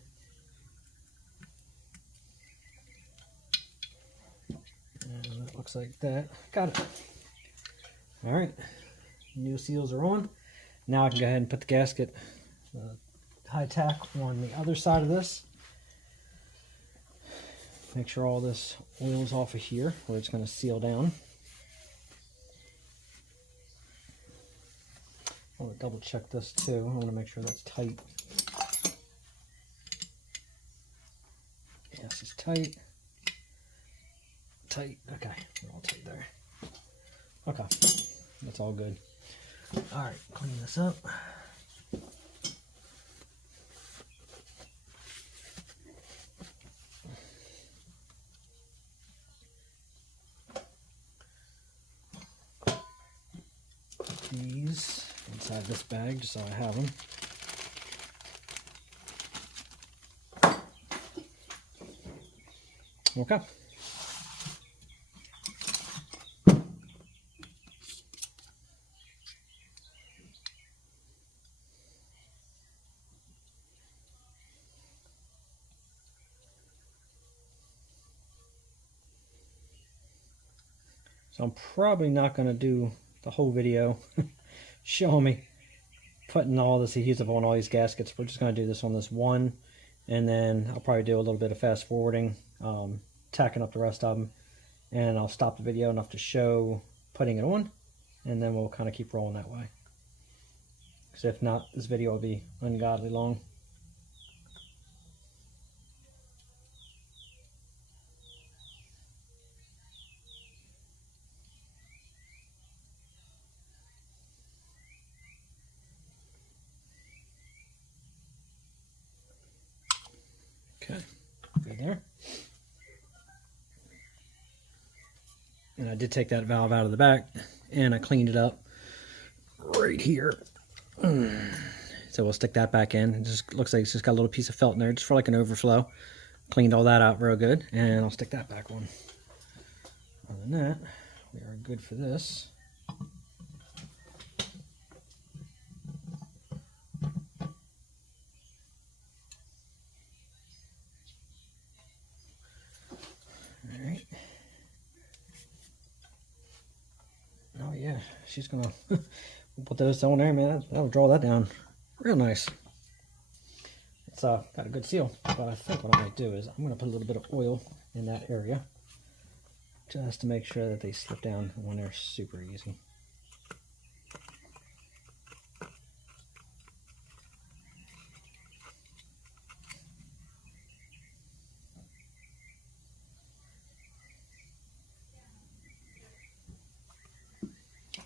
And it looks like that. Got it. All right. New seals are on. Now I can go ahead and put the gasket high tack on the other side of this. Make sure all this oil is off of here where it's going to seal down. I want to double check this too. I want to make sure that's tight. Yes, it's tight. Tight. Okay, we're all tight there. Okay, that's all good. All right, clean this up. Put these inside this bag just so I have them. Okay. So I'm probably not going to do the whole video showing me putting all this adhesive on all these gaskets. We're just going to do this on this one, and then I'll probably do a little bit of fast forwarding, tacking up the rest of them, and I'll stop the video enough to show putting it on, and then we'll kind of keep rolling that way. Because if not, this video will be ungodly long. Okay, good there. And I did take that valve out of the back, and I cleaned it up right here. So we'll stick that back in. It just looks like it's just got a little piece of felt in there, just for like an overflow. Cleaned all that out real good, and I'll stick that back on. Other than that, we are good for this. Alright. Oh yeah, she's gonna we'll put those on there, man. That'll draw that down real nice. It's got a good seal, but I think what I might do is I'm gonna put a little bit of oil in that area just to make sure that they slip down when they're super easy.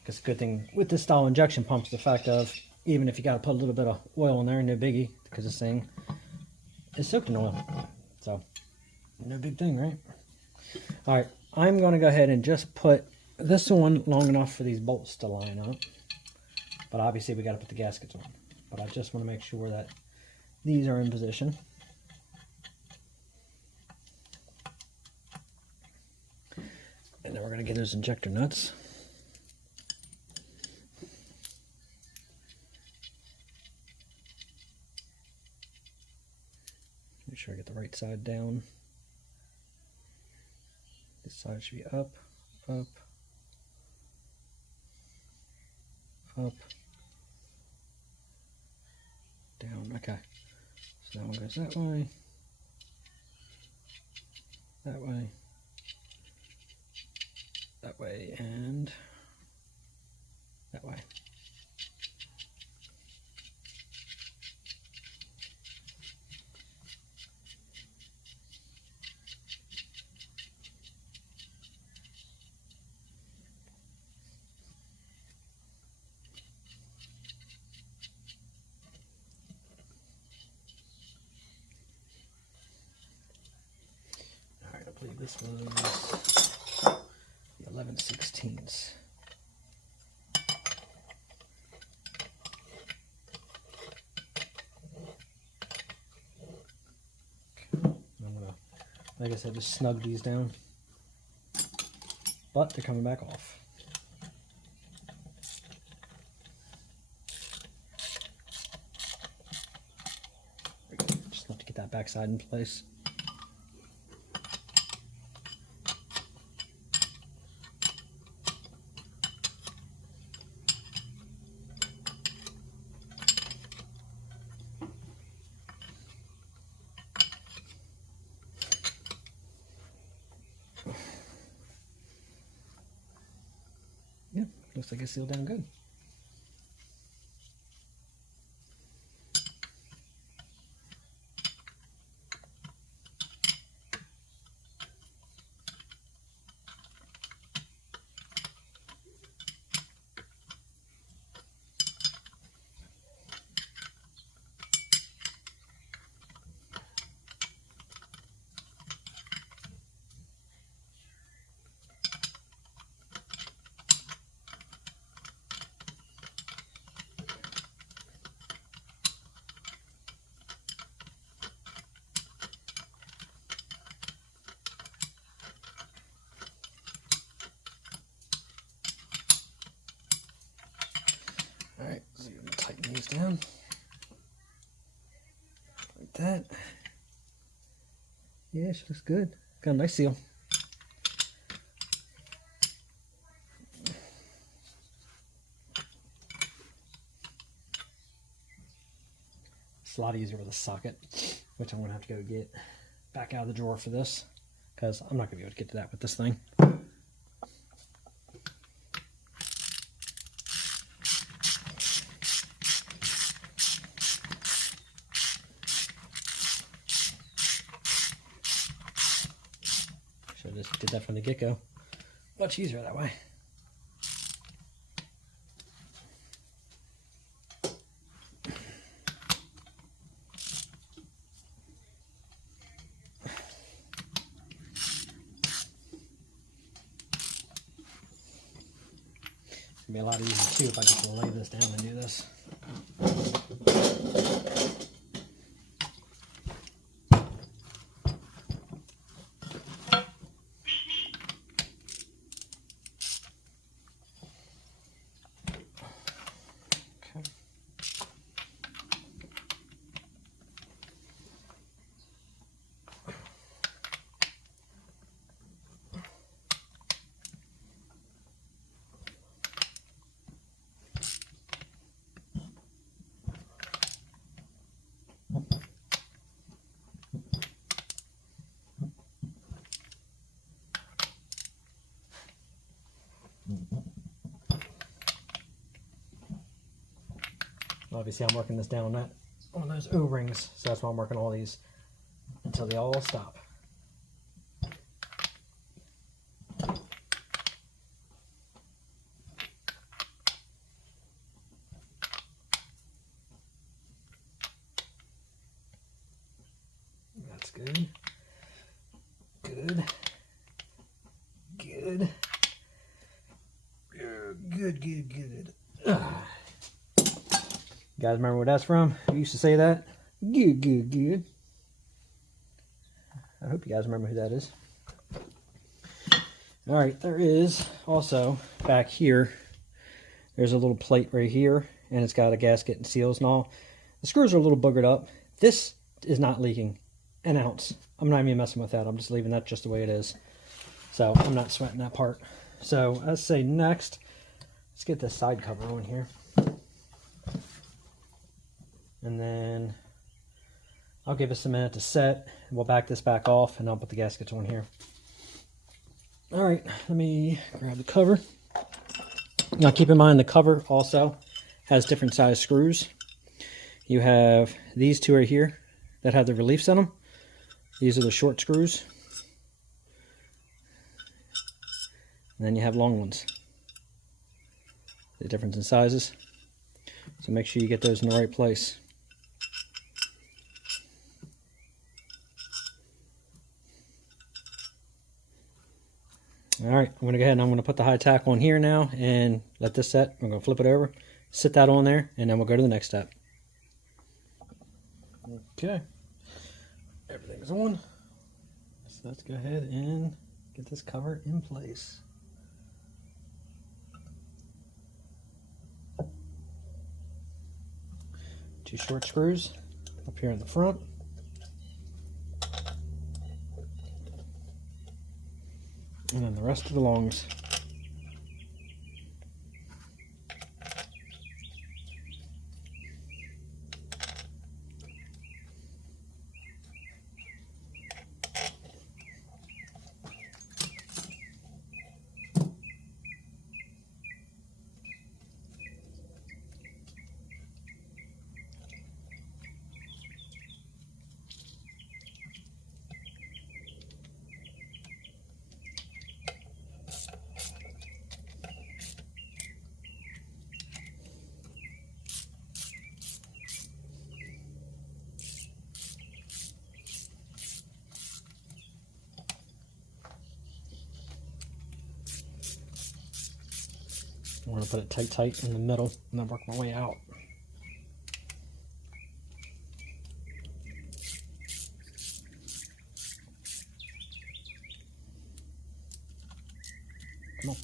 Because the good thing with this style injection pump is the fact of, even if you got to put a little bit of oil in there, no biggie, because this thing is soaked in oil. So, no big thing, right? All right, I'm going to go ahead and just put this on long enough for these bolts to line up. But obviously we got to put the gaskets on. But I just want to make sure that these are in position. And then we're going to get those injector nuts. Make sure I get the right side down. This side should be up, up, up, down. Okay. So that one goes that way, that way, that way, and that way. I believe this was the 11/16. I'm gonna, like I said, just snug these down, but they're coming back off. Just have to get that backside in place. looks like it's sealed down good. Alright, so you're going to tighten these down. Like that. Yeah, she looks good. Got a nice seal. It's a lot easier with a socket, which I'm going to have to go get back out of the drawer for this, because I'm not going to be able to get to that with this thing. Should have just did that from the get-go. Much easier that way. It's gonna be a lot easier too if I just lay this down and do this. Obviously, I'm working this down on that on those O-rings, so that's why I'm working all these until they all stop. That's good. Good. Good. Good, good, good. You guys remember where that's from? You used to say that? Good, good, good. I hope you guys remember who that is. Alright, there is also back here, there's a little plate right here, and it's got a gasket and seals and all. The screws are a little boogered up. This is not leaking an ounce. I'm not even messing with that. I'm just leaving that just the way it is. So I'm not sweating that part. So let's say next, let's get this side cover on here. And then I'll give us a minute to set. We'll back this back off and I'll put the gaskets on here. All right, let me grab the cover. Now keep in mind the cover also has different size screws. You have these two right here that have the reliefs in them. These are the short screws. And then you have long ones. The difference in sizes. So make sure you get those in the right place. All right, I'm going to go ahead and I'm going to put the high tack on here now and let this set. I'm going to flip it over, sit that on there, and then we'll go to the next step. Okay, everything's on. So let's go ahead and get this cover in place. Two short screws up here in the front. And then the rest of the longs. I'm going to put it tight in the middle and then work my way out. Come on.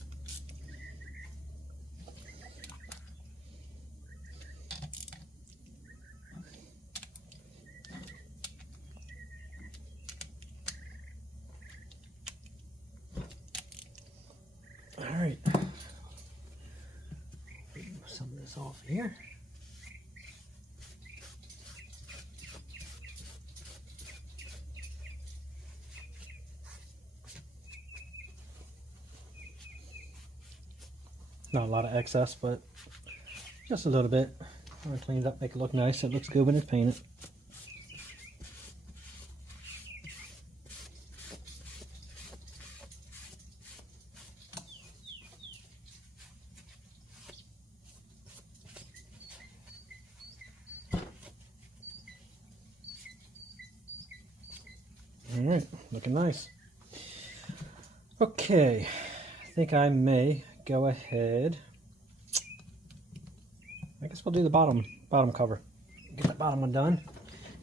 All right. Move some of this off here. Not a lot of excess, but just a little bit. I'm gonna clean it up, make it look nice. It looks good when it's painted. All right, looking nice. Okay, I think I may go ahead. I guess we'll do the bottom cover. Get that bottom one done,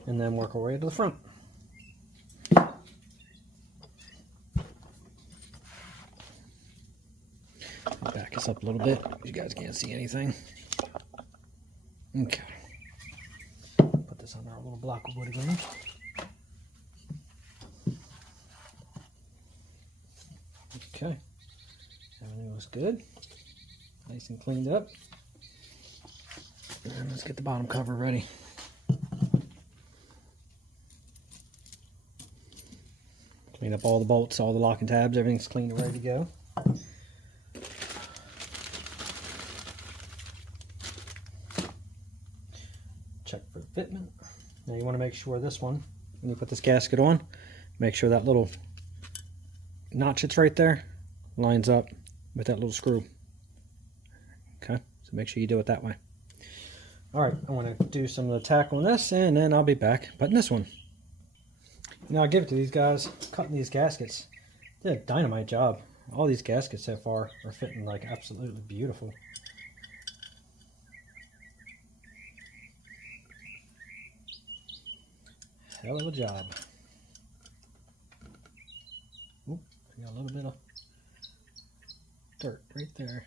and then work our way to the front. Back this up a little bit. You guys can't see anything. Okay. Put this on our little block of wood again. Okay. Everything looks good. Nice and cleaned up. And let's get the bottom cover ready. Clean up all the bolts, all the locking tabs, everything's clean and ready to go. Check for the fitment. Now you want to make sure this one, when you put this gasket on, make sure that little notch that's right there lines up with that little screw. Okay, so make sure you do it that way. All right, I want to do some of the tack on this, and then I'll be back putting this one. Now I'll give it to these guys cutting these gaskets. They did a dynamite job. All these gaskets so far are fitting like absolutely beautiful. Hell of a job. Oop, I got a little bit of dirt right there.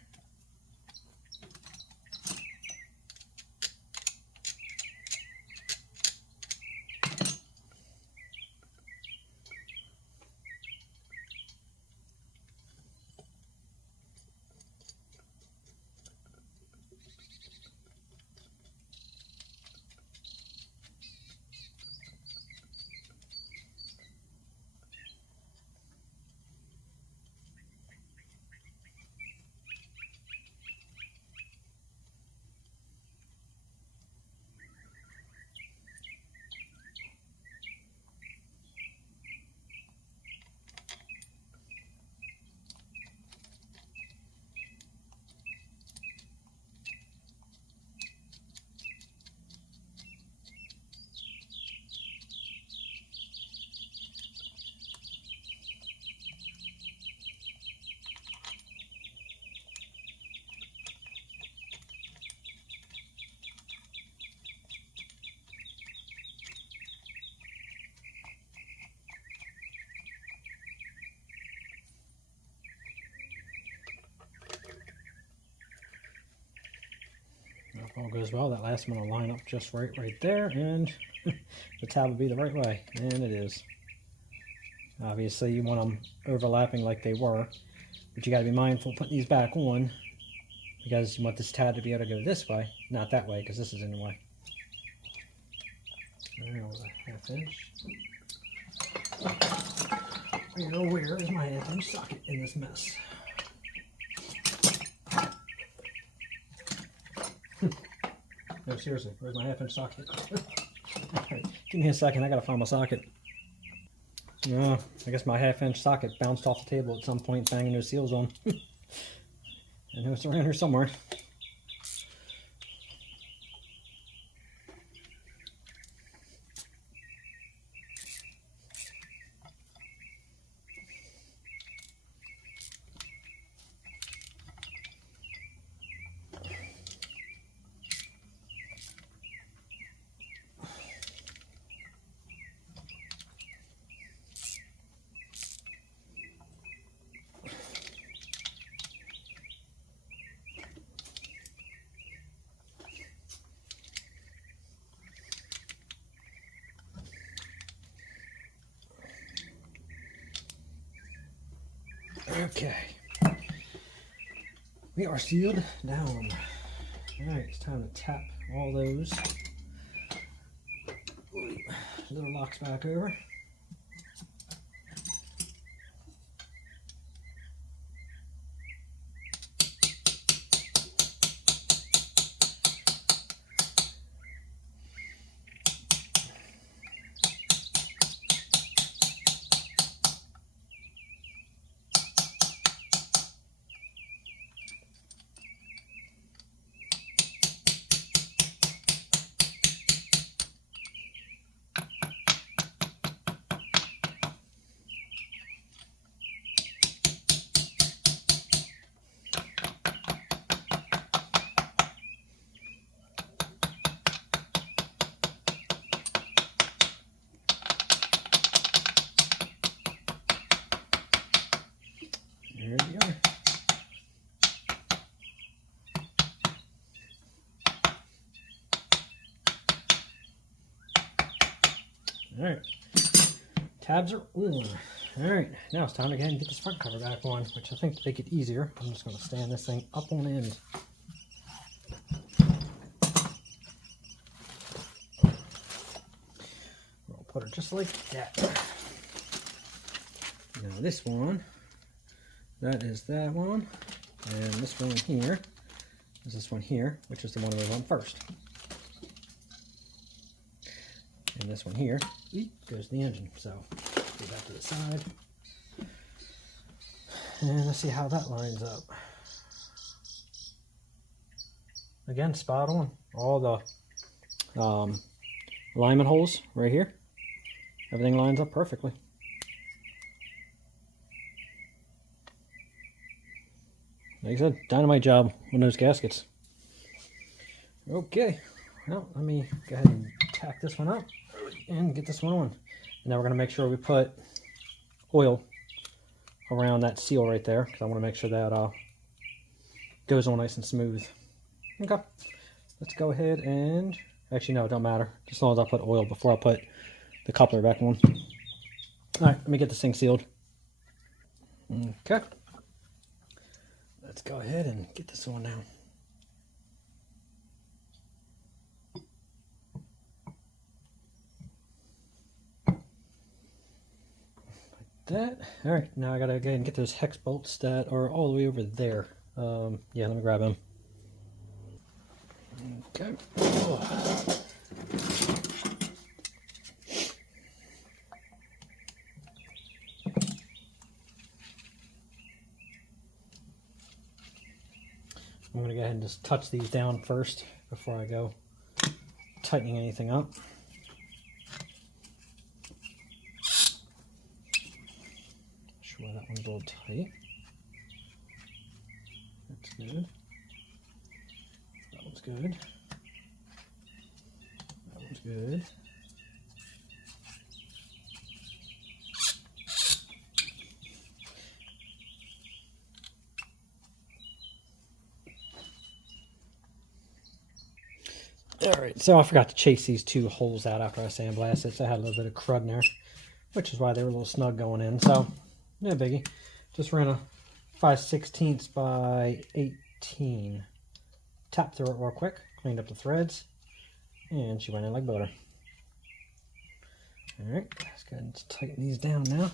If all goes well, that last one will line up just right there, and the tab will be the right way, and it is. Obviously you want them overlapping like they were, but you got to be mindful putting these back on because you want this tab to be able to go this way, not that way, because this is in the way. There was a ½ inch. Where is my ½ inch socket in this mess? No, seriously, where's my ½ inch socket? Right, give me a second, I gotta find my socket. I guess my ½ inch socket bounced off the table at some point, banging those seals on. I know it's around here somewhere. Okay. We are sealed down. Alright, it's time to tap all those little locks back over. There we are. Alright, tabs are on. Alright, now it's time to go ahead and get this front cover back on, which I think to make it easier, I'm just going to stand this thing up on end. We'll put it just like that. Now this one, that is that one, and this one here is this one here, which is the one we want first. And this one here goes the engine. So go back to the side. And let's see how that lines up. Again, spot on. All the alignment holes right here. Everything lines up perfectly. Like I said, dynamite job on those gaskets. Okay, well, let me go ahead and tack this one up and get this one on. And now we're going to make sure we put oil around that seal right there, because I want to make sure that goes on nice and smooth. Okay, let's go ahead and, actually no, it don't matter, just as long as I put oil before I put the coupler back on. Alright, let me get this thing sealed. Okay, let's go ahead and get this on now. That. All right, now I gotta go ahead and get those hex bolts that are all the way over there. Yeah, let me grab them. Okay. Oh. I'm gonna go ahead and just touch these down first before I go tightening anything up. Sure, that one's a little tight. That's good. That one's good. That one's good. Alright, so I forgot to chase these two holes out after I sandblasted, so I had a little bit of crud in there, which is why they were a little snug going in. So, no biggie. Just ran a 5/16 by 18. Tapped through it real quick, cleaned up the threads, and she went in like butter. Alright, let's go ahead and tighten these down now.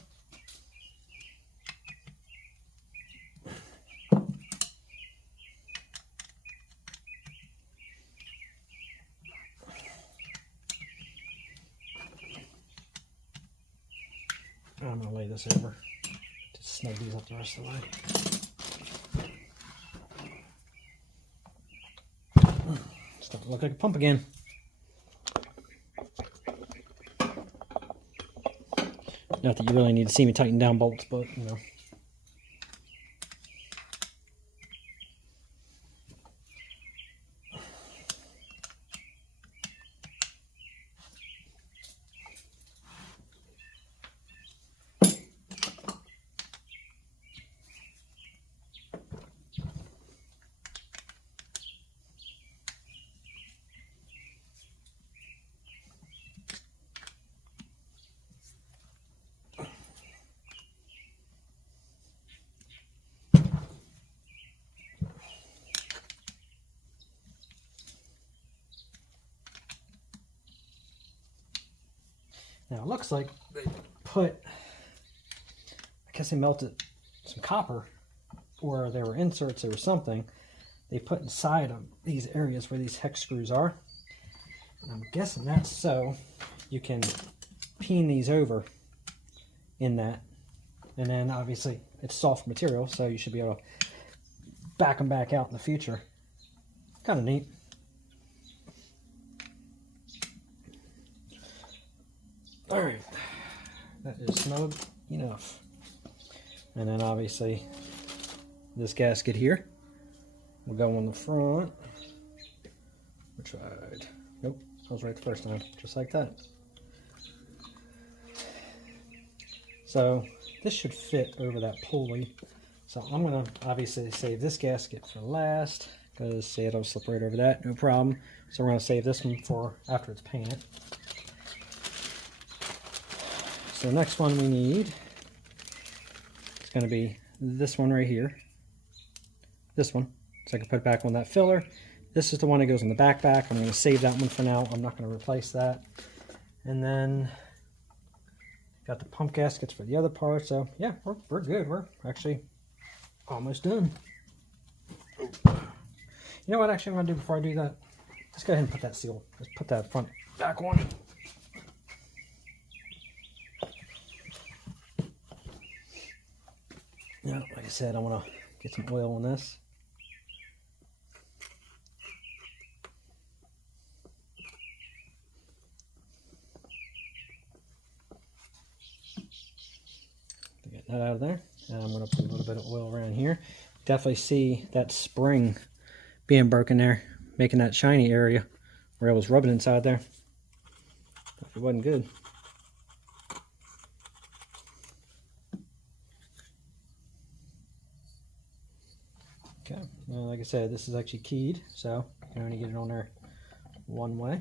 I'm going to lay this over to snug these up the rest of the way. Starting to look like a pump again. Not that you really need to see me tighten down bolts, but you know. Now it looks like they put, I guess they melted some copper, or there were inserts or something they put inside of these areas where these hex screws are. And I'm guessing that's so you can peen these over in that. And then obviously it's soft material, so you should be able to back them back out in the future. Kind of neat. All right, that is snug enough. And then obviously this gasket here will go on the front. I tried. Nope, I was right the first time, just like that. So this should fit over that pulley. So I'm gonna obviously save this gasket for last, because say it'll slip right over that, no problem. So we're gonna save this one for after it's painted. So the next one we need is gonna be this one right here. This one, so I can put it back on that filler. This is the one that goes on the backpack. I'm gonna save that one for now. I'm not gonna replace that. And then got the pump gaskets for the other part. So yeah, we're good. We're actually almost done. You know what actually I'm gonna do before I do that? Let's go ahead and put that seal. Let's put that front back on. Yeah, like I said, I want to get some oil on this. Get that out of there. And I'm going to put a little bit of oil around here. Definitely see that spring being broken there, making that shiny area where I was rubbing inside there. It wasn't good. Okay, well, like I said, this is actually keyed, so you can only get it on there one way.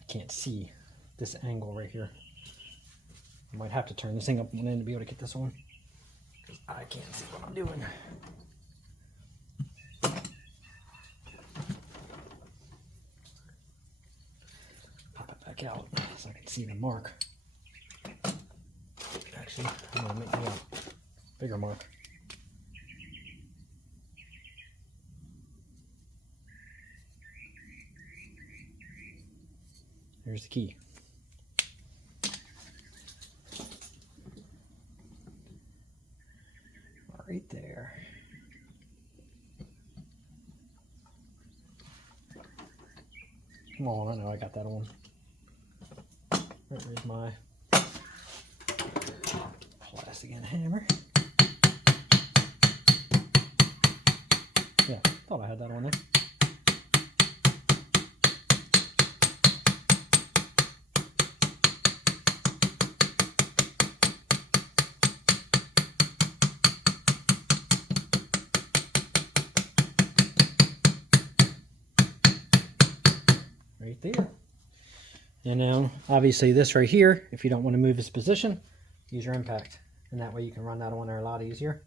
I can't see this angle right here. I might have to turn this thing up one end to be able to get this on, because I can't see what I'm doing. Out so I can see the mark. Actually, I'm going to make me a bigger mark. There's the key. Right there. Come on, I know I got that on. There's my plastic and hammer. Yeah, thought I had that on there. Right there. And now, obviously this right here, if you don't want to move its position, use your impact. And that way you can run that on there a lot easier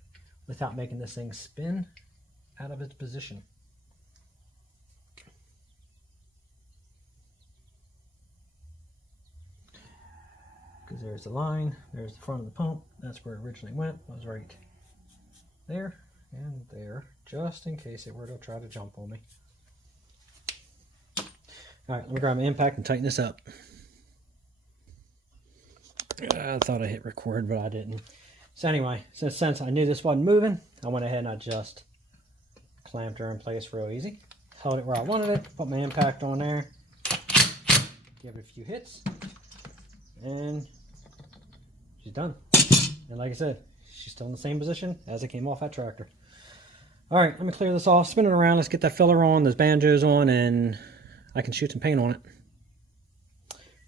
without making this thing spin out of its position. Because there's the line, there's the front of the pump, that's where it originally went, was right there and there, just in case it were to try to jump on me. Alright, let me grab my impact and tighten this up. I thought I hit record, but I didn't. So anyway, since I knew this wasn't moving, I went ahead and I just clamped her in place real easy. Held it where I wanted it, put my impact on there, give it a few hits, and she's done. And like I said, she's still in the same position as it came off that tractor. Alright, let me clear this off, spin it around, let's get that filler on, those banjos on, and I can shoot some paint on it.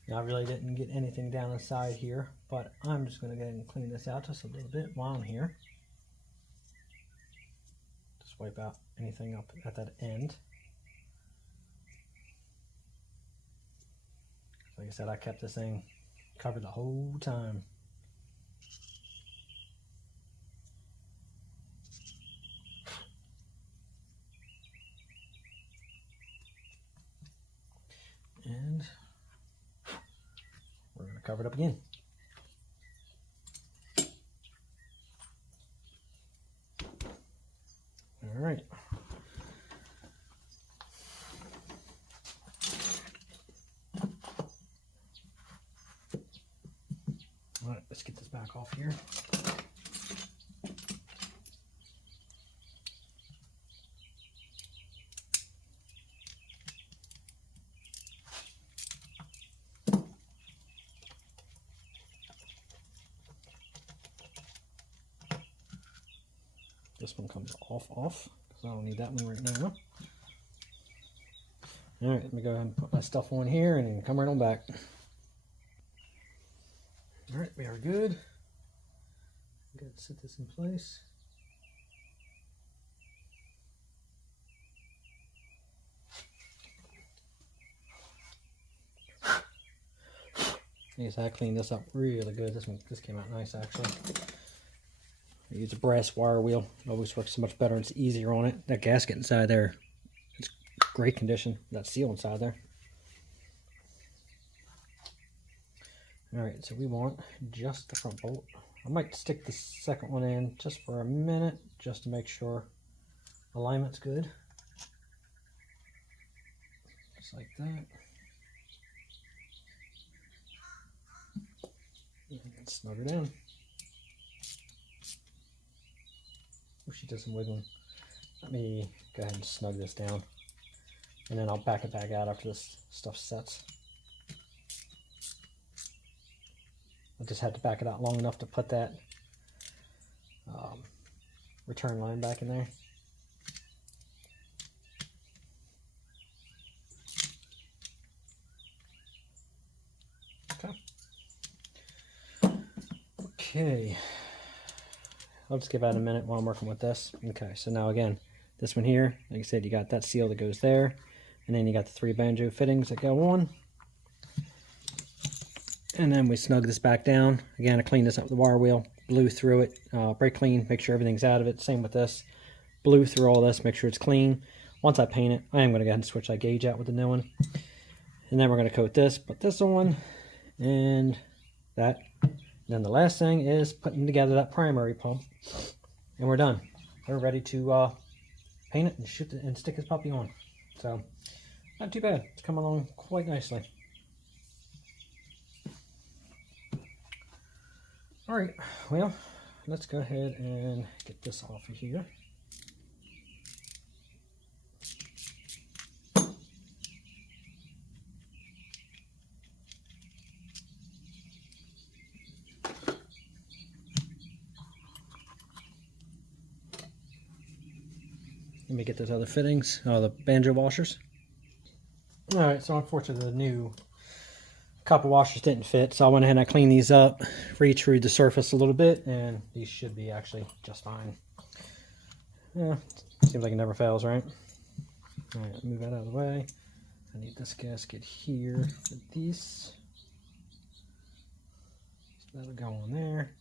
Now, I really didn't get anything down the side here, but I'm just going to go ahead and clean this out just a little bit while I'm here. Just wipe out anything up at that end. Like I said, I kept this thing Covered the whole time. And we're going to cover it up again. All right. All right, let's get this back off here. This one comes off, because I don't need that one right now. All right, let me go ahead and put my stuff on here and then come right on back. All right, we are good. Go ahead and set this in place. Yes, I cleaned this up really good. This came out nice actually. I use a brass wire wheel. It always works so much better and it's easier on it. That gasket inside there, it's great condition. That seal inside there. Alright, so we want just the front bolt. I might stick the second one in just for a minute, just to make sure alignment's good. Just like that. And snug her down. Oh, she does some wiggling. Let me go ahead and snug this down. And then I'll back it back out after this stuff sets. I just had to back it out long enough to put that return line back in there. Okay. I'll just give that a minute while I'm working with this. Okay, so now again, this one here, like I said, you got that seal that goes there, and then you got the 3 banjo fittings that go on. And then we snug this back down. Again, I cleaned this up with the wire wheel, blew through it, brake clean, make sure everything's out of it. Same with this. Blew through all this, make sure it's clean. Once I paint it, I am going to go ahead and switch that gauge out with the new one. And then we're going to coat this, put this on, and that. And then the last thing is putting together that primary pump. And we're done. We're ready to paint it and shoot it and stick this puppy on. So, not too bad. It's coming along quite nicely. Alright, well, let's go ahead and get this off of here. Let me get those other fittings, the banjo washers. Alright, so unfortunately the new copper washers didn't fit, so I went ahead and I cleaned these up, retrued the surface a little bit, and these should be actually just fine. Yeah, seems like it never fails, right? Alright, move that out of the way. I need this gasket here for these. So that'll go on there.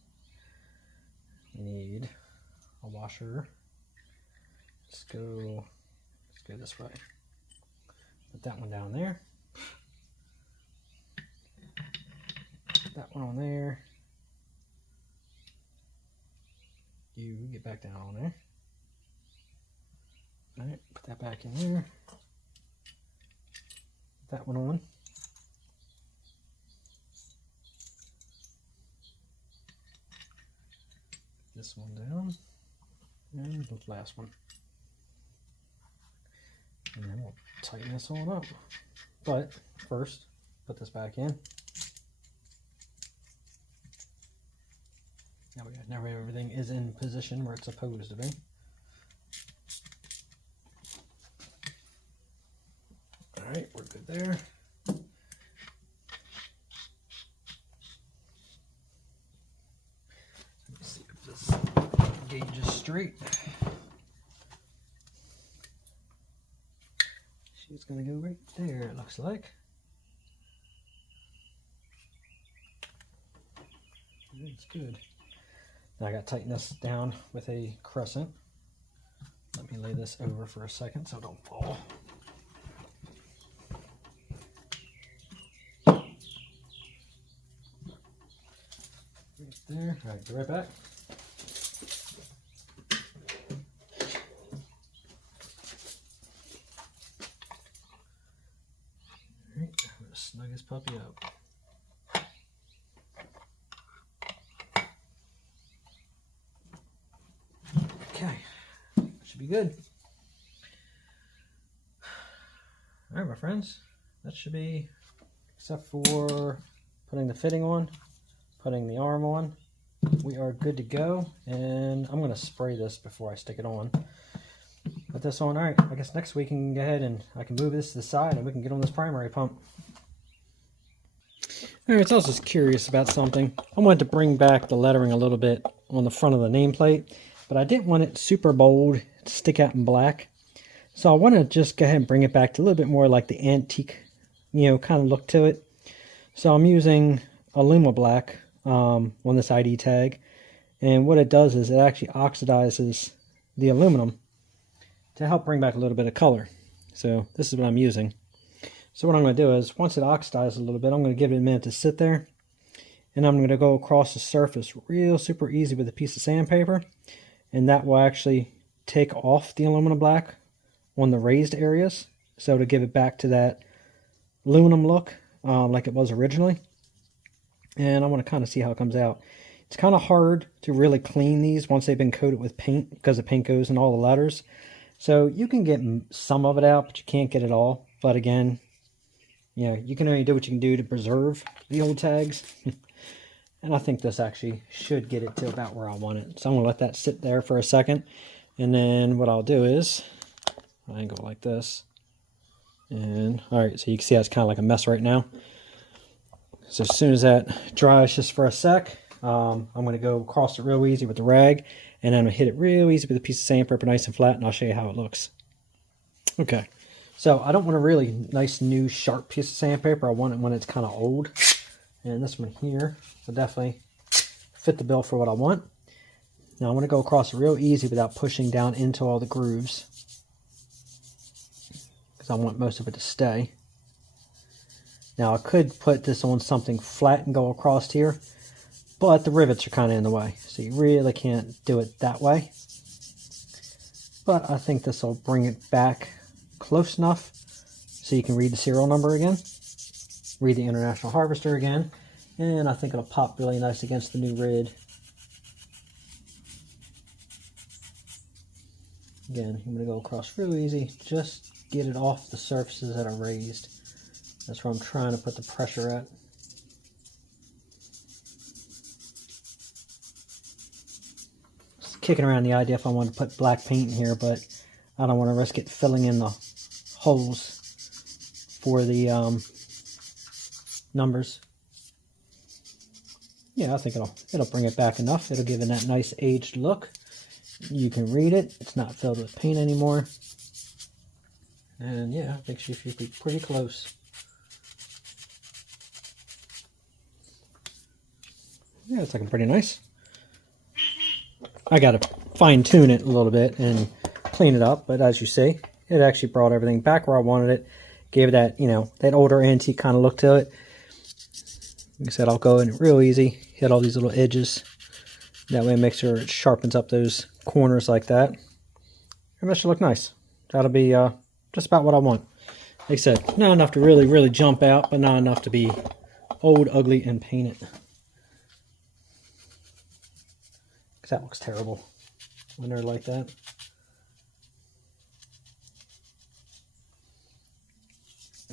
We need a washer. Let's go this way. Put that one down there. Put that one on there. You get back down on there. Alright, put that back in there. Put that one on. This one down. And the last one. And then we'll tighten this on up. But first, put this back in. Now everything is in position where it's supposed to be. Alright, we're good there. Let me see if this gauge is straight. She's gonna go right there, it looks like. It's good. Now I got to tighten this down with a crescent. Let me lay this over for a second so it don't fall. Right there. All right, be right back. All right, I'm gonna snug this puppy up. Okay, should be good. All right, my friends, that should be, except for putting the fitting on, putting the arm on, we are good to go. And I'm going to spray this before I stick it on. Put this on. All right, I guess next week we can go ahead and I can move this to the side and we can get on this primary pump. All right, so I was just curious about something. I wanted to bring back the lettering a little bit on the front of the nameplate, but I didn't want it super bold to stick out in black. So I want to just go ahead and bring it back to a little bit more like the antique, kind of look to it. So I'm using Aluma Black on this ID tag. And what it does is it actually oxidizes the aluminum to help bring back a little bit of color. So this is what I'm using. So what I'm going to do is, once it oxidizes a little bit, I'm going to give it a minute to sit there. And I'm going to go across the surface real super easy with a piece of sandpaper. And that will actually take off the aluminum black on the raised areas. So to give it back to that aluminum look like it was originally. And I want to kind of see how it comes out. It's kind of hard to really clean these once they've been coated with paint because the paint goes in all the letters. So you can get some of it out, but you can't get it all. But again, you can only do what you can do to preserve the old tags. And I think this actually should get it to about where I want it. So I'm going to let that sit there for a second. And then what I'll do is, I go like this. And alright, so you can see how it's kind of like a mess right now. So as soon as that dries just for a sec, I'm going to go across it real easy with the rag. And I'm going to hit it real easy with a piece of sandpaper, nice and flat, and I'll show you how it looks. Okay, so I don't want a really nice new sharp piece of sandpaper. I want it when it's kind of old. And this one here will definitely fit the bill for what I want. Now I'm going to go across it real easy without pushing down into all the grooves, because I want most of it to stay. Now I could put this on something flat and go across here, but the rivets are kind of in the way, so you really can't do it that way. But I think this will bring it back close enough so you can read the serial number again, read the International Harvester again, and I think it'll pop really nice against the new red. Again, I'm going to go across real easy, just get it off the surfaces that are raised. That's where I'm trying to put the pressure at. Just kicking around the idea if I want to put black paint in here, but I don't want to risk it filling in the holes for the numbers. Yeah, I think it'll bring it back enough. It'll give it that nice aged look. You can read it. It's not filled with paint anymore. And yeah, I think she should be pretty close. Yeah, it's looking pretty nice. I got to fine tune it a little bit and clean it up, but as you see, it actually brought everything back where I wanted it. Gave it that, that older antique kind of look to it. Like I said, I'll go in real easy, hit all these little edges. That way, make sure it sharpens up those corners like that. And that should look nice. That'll be just about what I want. Like I said, not enough to really, really jump out, but not enough to be old, ugly, and painted. Because that looks terrible when they're like that.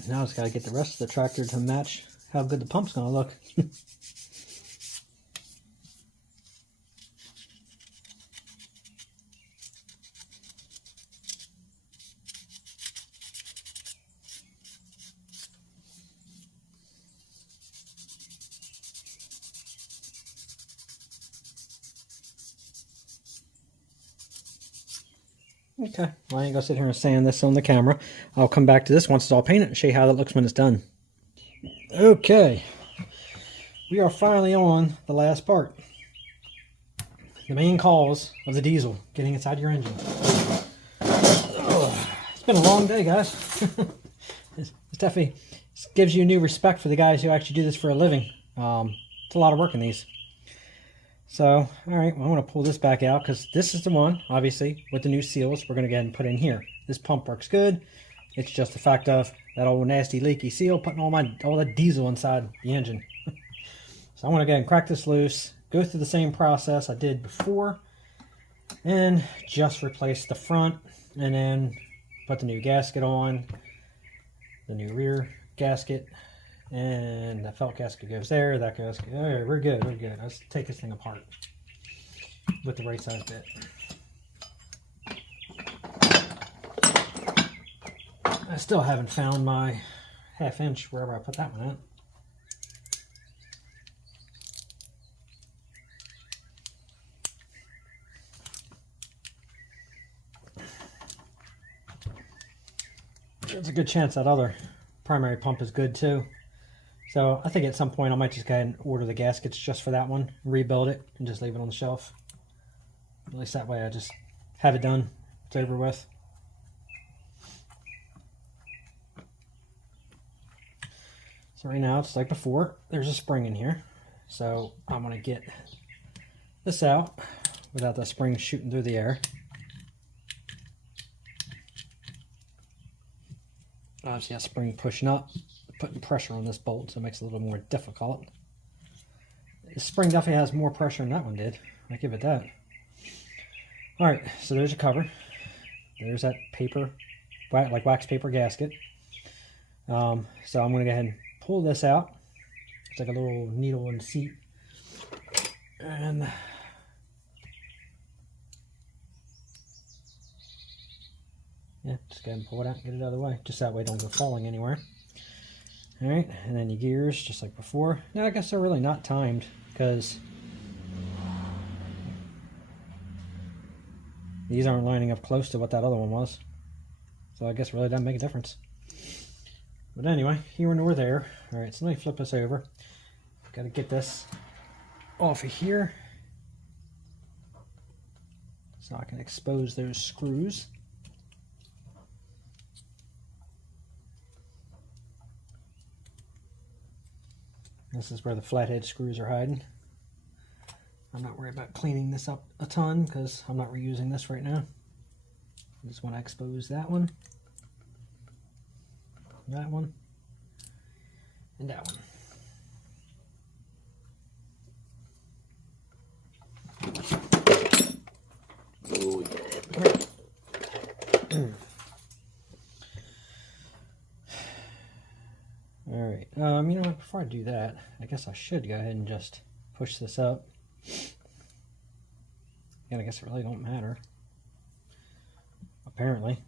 Now I just got to get the rest of the tractor to match how good the pump's going to look. Okay, well, I ain't gonna sit here and sand this on the camera. I'll come back to this once it's all painted and show you how that looks when it's done. Okay, we are finally on the last part. The main cause of the diesel getting inside your engine. It's been a long day, guys. It's definitely gives you new respect for the guys who actually do this for a living. It's a lot of work in these. So, all right, well, I'm going to pull this back out because this is the one, obviously, with the new seals we're going to go ahead and put in here. This pump works good. It's just the fact of that old nasty leaky seal putting all that diesel inside the engine. So I'm going to go ahead and crack this loose, go through the same process I did before, and just replace the front, and then put the new gasket on, the new rear gasket, and the felt gasket goes there, that gasket, all right, we're good, Let's take this thing apart with the right size bit. I still haven't found my 1/2 inch wherever I put that one at. There's a good chance that other primary pump is good too. So I think at some point I might just go ahead and order the gaskets just for that one, rebuild it, and just leave it on the shelf. At least that way I just have it done. It's over with. So right now it's like before, there's a spring in here. So I'm going to get this out without the spring shooting through the air. Obviously that spring pushing up, putting pressure on this bolt, so it makes it a little more difficult. The spring definitely has more pressure than that one did. I give it that. Alright, so there's a cover. There's that paper, like wax paper gasket. So I'm going to go ahead and pull this out. It's like a little needle and seat. And yeah, just go ahead and pull it out and get it out of the way. Just that way it don't go falling anywhere. Alright, and then your gears, just like before. Now I guess they're really not timed because these aren't lining up close to what that other one was. So I guess it really doesn't make a difference. But anyway, here nor there. Alright, so let me flip this over. Got to get this off of here so I can expose those screws. This is where the flathead screws are hiding. I'm not worried about cleaning this up a ton because I'm not reusing this right now. I just want to expose that one, and that one. Oh, yeah. Alright, you know what, before I do that, I guess I should go ahead and just push this up. And I guess it really don't matter, apparently.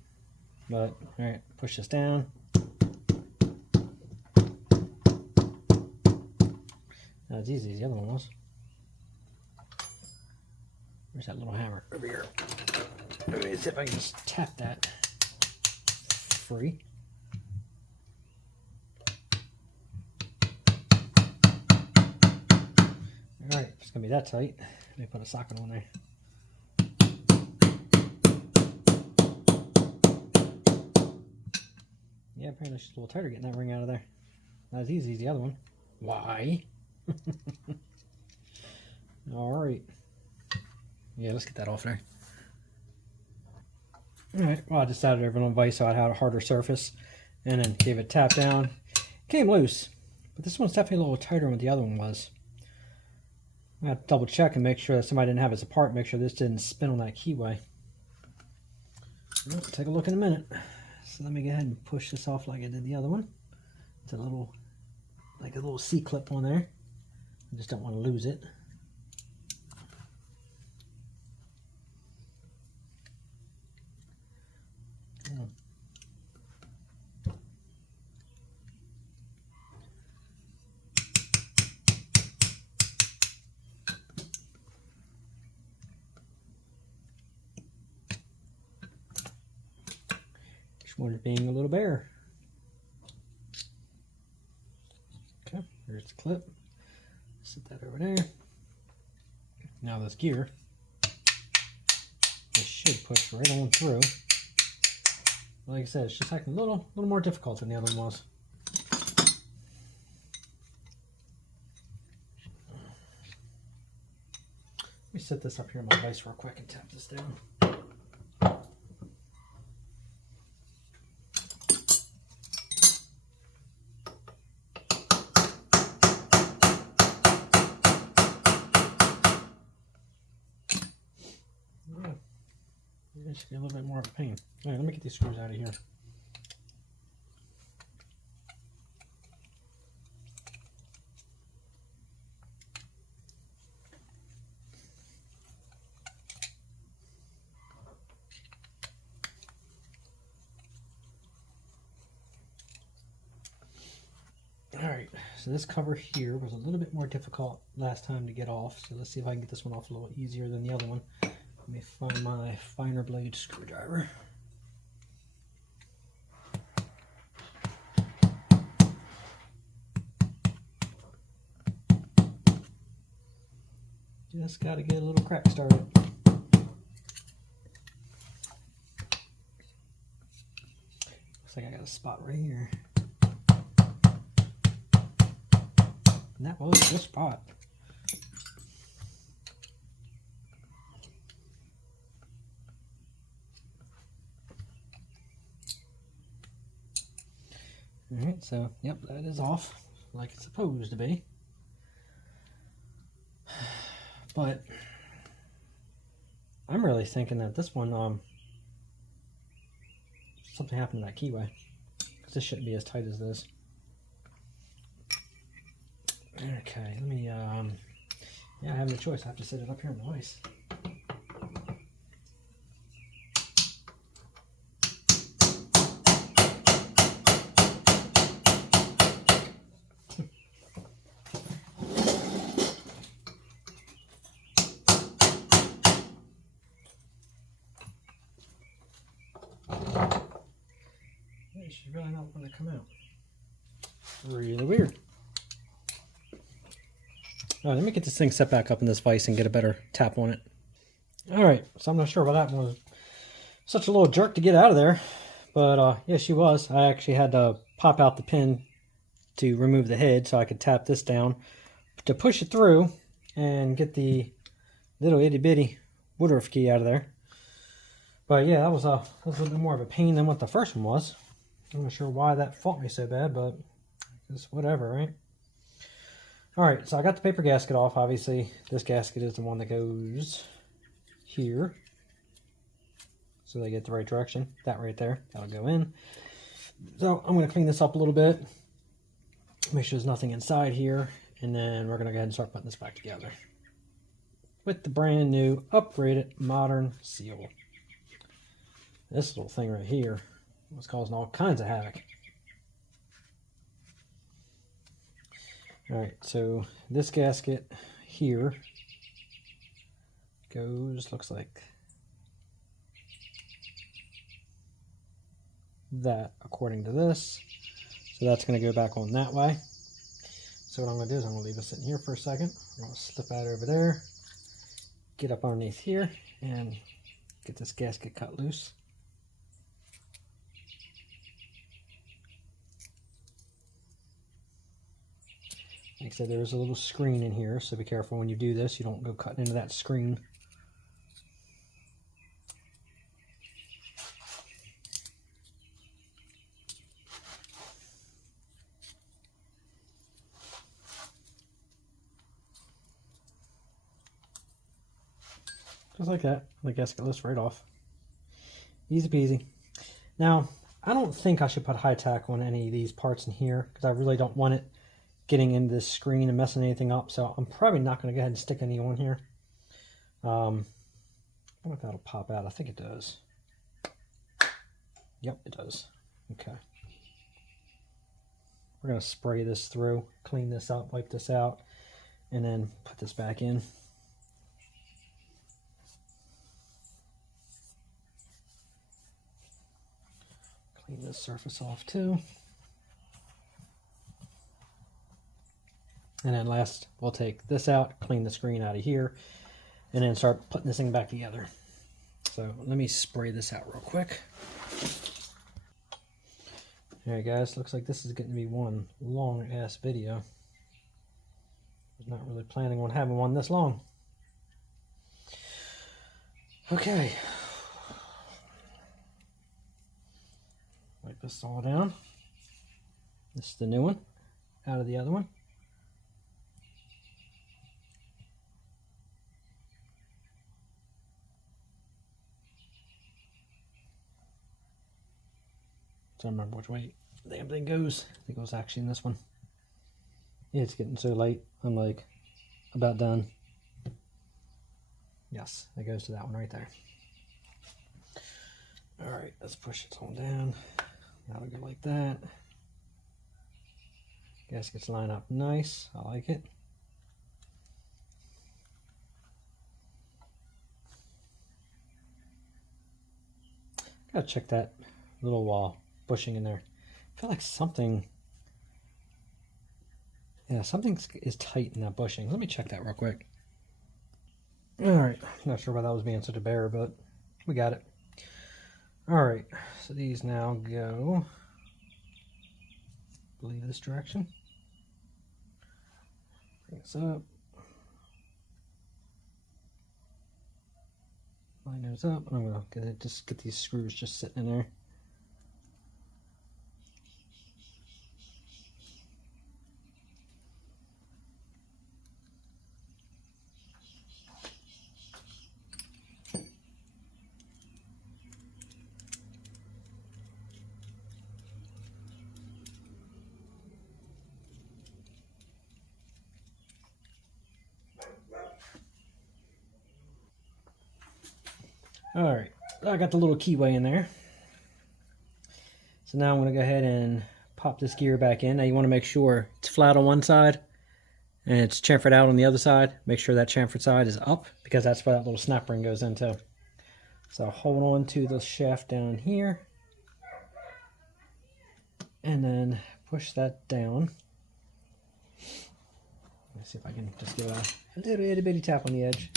But, alright, push this down. Not as easy as the other one was. Where's that little hammer? Over here. Let me see if I can just tap that free. Alright, if it's going to be that tight, let me put a socket on there. Yeah, apparently it's just a little tighter getting that ring out of there. Not as easy as the other one. Why? Alright. Yeah, let's get that off there. Alright, well I just added everything on vise so I had a harder surface. And then gave it a tap down. Came loose. But this one's definitely a little tighter than what the other one was. I have to double check and make sure that somebody didn't have this apart. Make sure this didn't spin on that keyway. Well, take a look in a minute. So let me go ahead and push this off like I did the other one. It's a little, like a little C-clip on there. I just don't want to lose it. One is being a little bare. Okay, there's the clip. Set that over there. Now this gear, this should push right on through. Like I said, it's just acting a little more difficult than the other one was. Let me set this up here in my vise real quick and tap this down. It should be a little bit more of a pain. All right, let me get these screws out of here. All right, so this cover here was a little bit more difficult last time to get off. So let's see if I can get this one off a little easier than the other one. Let me find my finer blade screwdriver. Just got to get a little crack started. Looks like I got a spot right here. And that was the spot. Alright, so, yep, that is off like it's supposed to be. But I'm really thinking that this one, something happened to that keyway. Because this shouldn't be as tight as this. Okay, let me, yeah, I have no choice. I have to set it up here in the vise. She's really not want to come out. Really weird. All right, let me get this thing set back up in this vise and get a better tap on it. All right, so I'm not sure why that was such a little jerk to get out of there, but yeah, she was. I actually had to pop out the pin to remove the head so I could tap this down to push it through and get the little itty bitty Woodruff key out of there. But yeah, that was a little bit more of a pain than what the first one was. I'm not sure why that fought me so bad, but it's whatever, right? Alright, so I got the paper gasket off. Obviously, this gasket is the one that goes here. So they get the right direction. That right there, that'll go in. So I'm going to clean this up a little bit. Make sure there's nothing inside here. And then we're going to go ahead and start putting this back together. With the brand new, upgraded, modern seal. This little thing right here was causing all kinds of havoc. Alright, so this gasket here goes, looks like that according to this. So that's going to go back on that way. So what I'm going to do is I'm going to leave it sitting here for a second. I'm going to slip out over there, get up underneath here, and get this gasket cut loose. Like I said, there is a little screen in here, so be careful when you do this. You don't go cutting into that screen. Just like that. The gasket lifts right off. Easy peasy. Now, I don't think I should put high tack on any of these parts in here, because I really don't want it getting into this screen and messing anything up, so I'm probably not going to go ahead and stick any on here. I don't know if that'll pop out. I think it does. Yep, it does. Okay. We're going to spray this through, clean this up, wipe this out, and then put this back in. Clean this surface off too. And then last, we'll take this out, clean the screen out of here, and then start putting this thing back together. So let me spray this out real quick. Alright guys, looks like this is getting to be one long ass video. I was not really planning on having one this long. Okay. Wipe this all down. This is the new one, out of the other one. I don't remember which way the damn thing goes. I think it was actually in this one. Yeah, it's getting so late. I'm like about done. Yes, it goes to that one right there. Alright, let's push it on down. That'll go like that. Gaskets line up nice. I like it. Gotta check that little wall bushing in there. I feel like something, yeah, something is tight in that bushing. Let me check that real quick. Alright, not sure why that was being such a bear, but we got it. Alright, so these now go, I believe, this direction. Bring this up. Line those up, and I'm going to just get these screws just sitting in there. Alright, I got the little keyway in there. So now I'm going to go ahead and pop this gear back in. Now you want to make sure it's flat on one side and it's chamfered out on the other side. Make sure that chamfered side is up, because that's where that little snap ring goes into. So hold on to the shaft down here and then push that down. Let me see if I can just give a little itty bitty tap on the edge.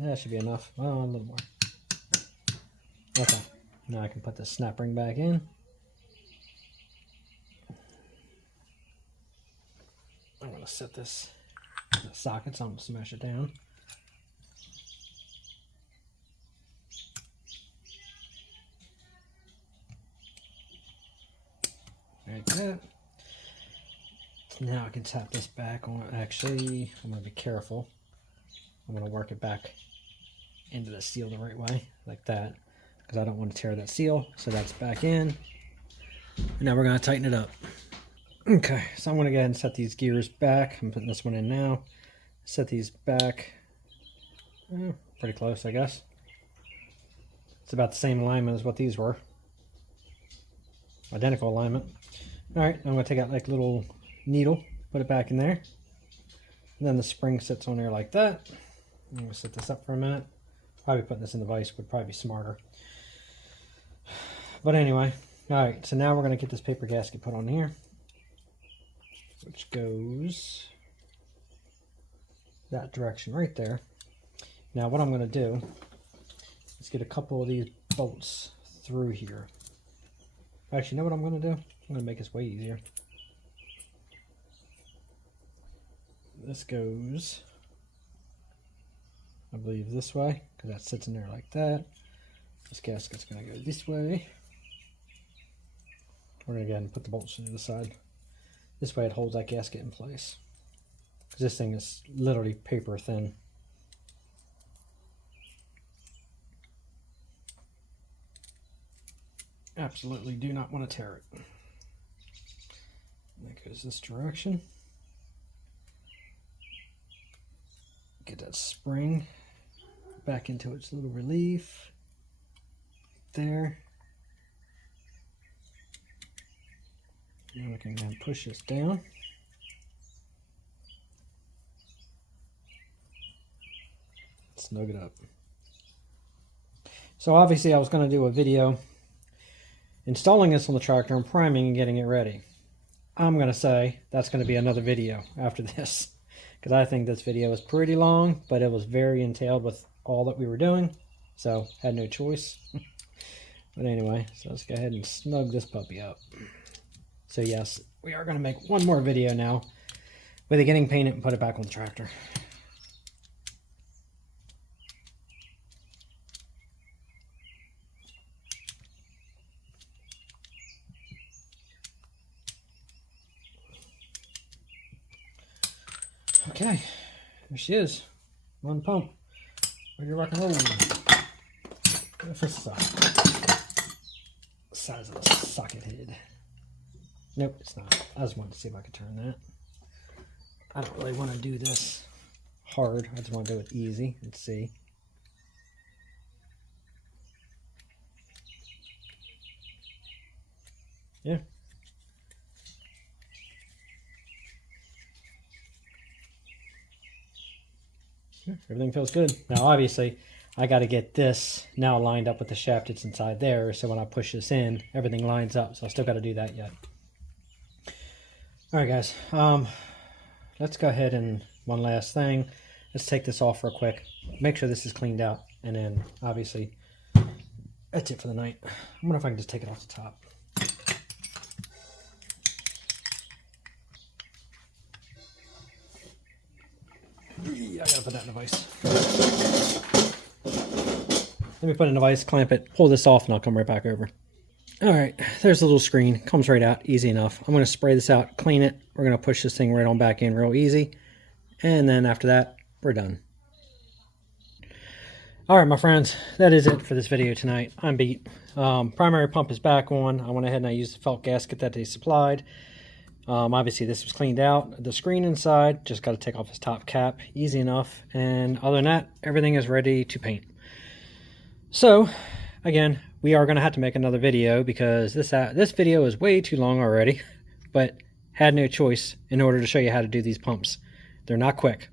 That should be enough. Oh, a little more. Okay. Now I can put the snap ring back in. I'm going to set this in the socket, so I'm going to smash it down. Like that. Now I can tap this back on. Actually, I'm going to be careful. I'm going to work it back into the seal the right way, like that, because I don't want to tear that seal. So that's back in. And now we're going to tighten it up. Okay, so I'm going to go ahead and set these gears back. I'm putting this one in now. Set these back. Pretty close, I guess. It's about the same alignment as what these were. Identical alignment. Alright, I'm going to take out like a little needle, put it back in there. And then the spring sits on there like that. I'm going to set this up for a minute. Probably putting this in the vise would probably be smarter. But anyway, alright, so now we're going to get this paper gasket put on here, which goes that direction right there. Now what I'm going to do is get a couple of these bolts through here. Actually, you know what I'm going to do? I'm going to make this way easier. This goes, I believe, this way, because that sits in there like that. This gasket's going to go this way. We're going to go ahead and put the bolts to the side. This way it holds that gasket in place, because this thing is literally paper thin. Absolutely do not want to tear it. And that goes this direction. Get that spring back into its little relief there. Now we can then push this down. Snug it up. So obviously I was going to do a video installing this on the tractor and priming and getting it ready. I'm going to say that's going to be another video after this, because I think this video was pretty long, but it was very entailed with all that we were doing, so had no choice. But anyway, so let's go ahead and snug this puppy up. So yes, we are going to make one more video now with it getting painted and put it back on the tractor. Okay, there she is. One pump. Ready to rock and roll. First size of a socket head. Nope, it's not. I just wanted to see if I could turn that. I don't really want to do this hard. I just want to do it easy. Let's see. Yeah. Everything feels good. Now, obviously, I got to get this now lined up with the shaft that's inside there, so when I push this in, everything lines up. So I still got to do that yet. All right, guys. Let's go ahead and one last thing. Let's take this off real quick. Make sure this is cleaned out, and then obviously that's it for the night. I wonder if I can just take it off the top. I gotta put that in a vise. Let me put it in a vise, clamp it, pull this off, and I'll come right back over. Alright, there's a little screen. Comes right out, easy enough. I'm going to spray this out, clean it. We're going to push this thing right on back in real easy. And then after that, we're done. Alright, my friends, that is it for this video tonight. I'm beat. Primary pump is back on. I went ahead and I used the felt gasket that they supplied. Obviously this was cleaned out. The screen inside, just got to take off this top cap. Easy enough. And other than that, everything is ready to paint. So, again, we are going to have to make another video because this video is way too long already, but had no choice in order to show you how to do these pumps. They're not quick.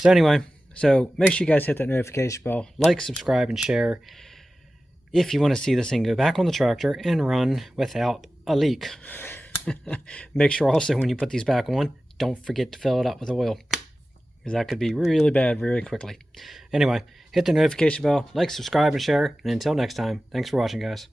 So anyway, so make sure you guys hit that notification bell, like, subscribe, and share if you want to see this thing go back on the tractor and run without a leak. Make sure also when you put these back on, don't forget to fill it up with oil, because that could be really bad very quickly. Anyway, hit the notification bell, like, subscribe, and share, and until next time, thanks for watching, guys.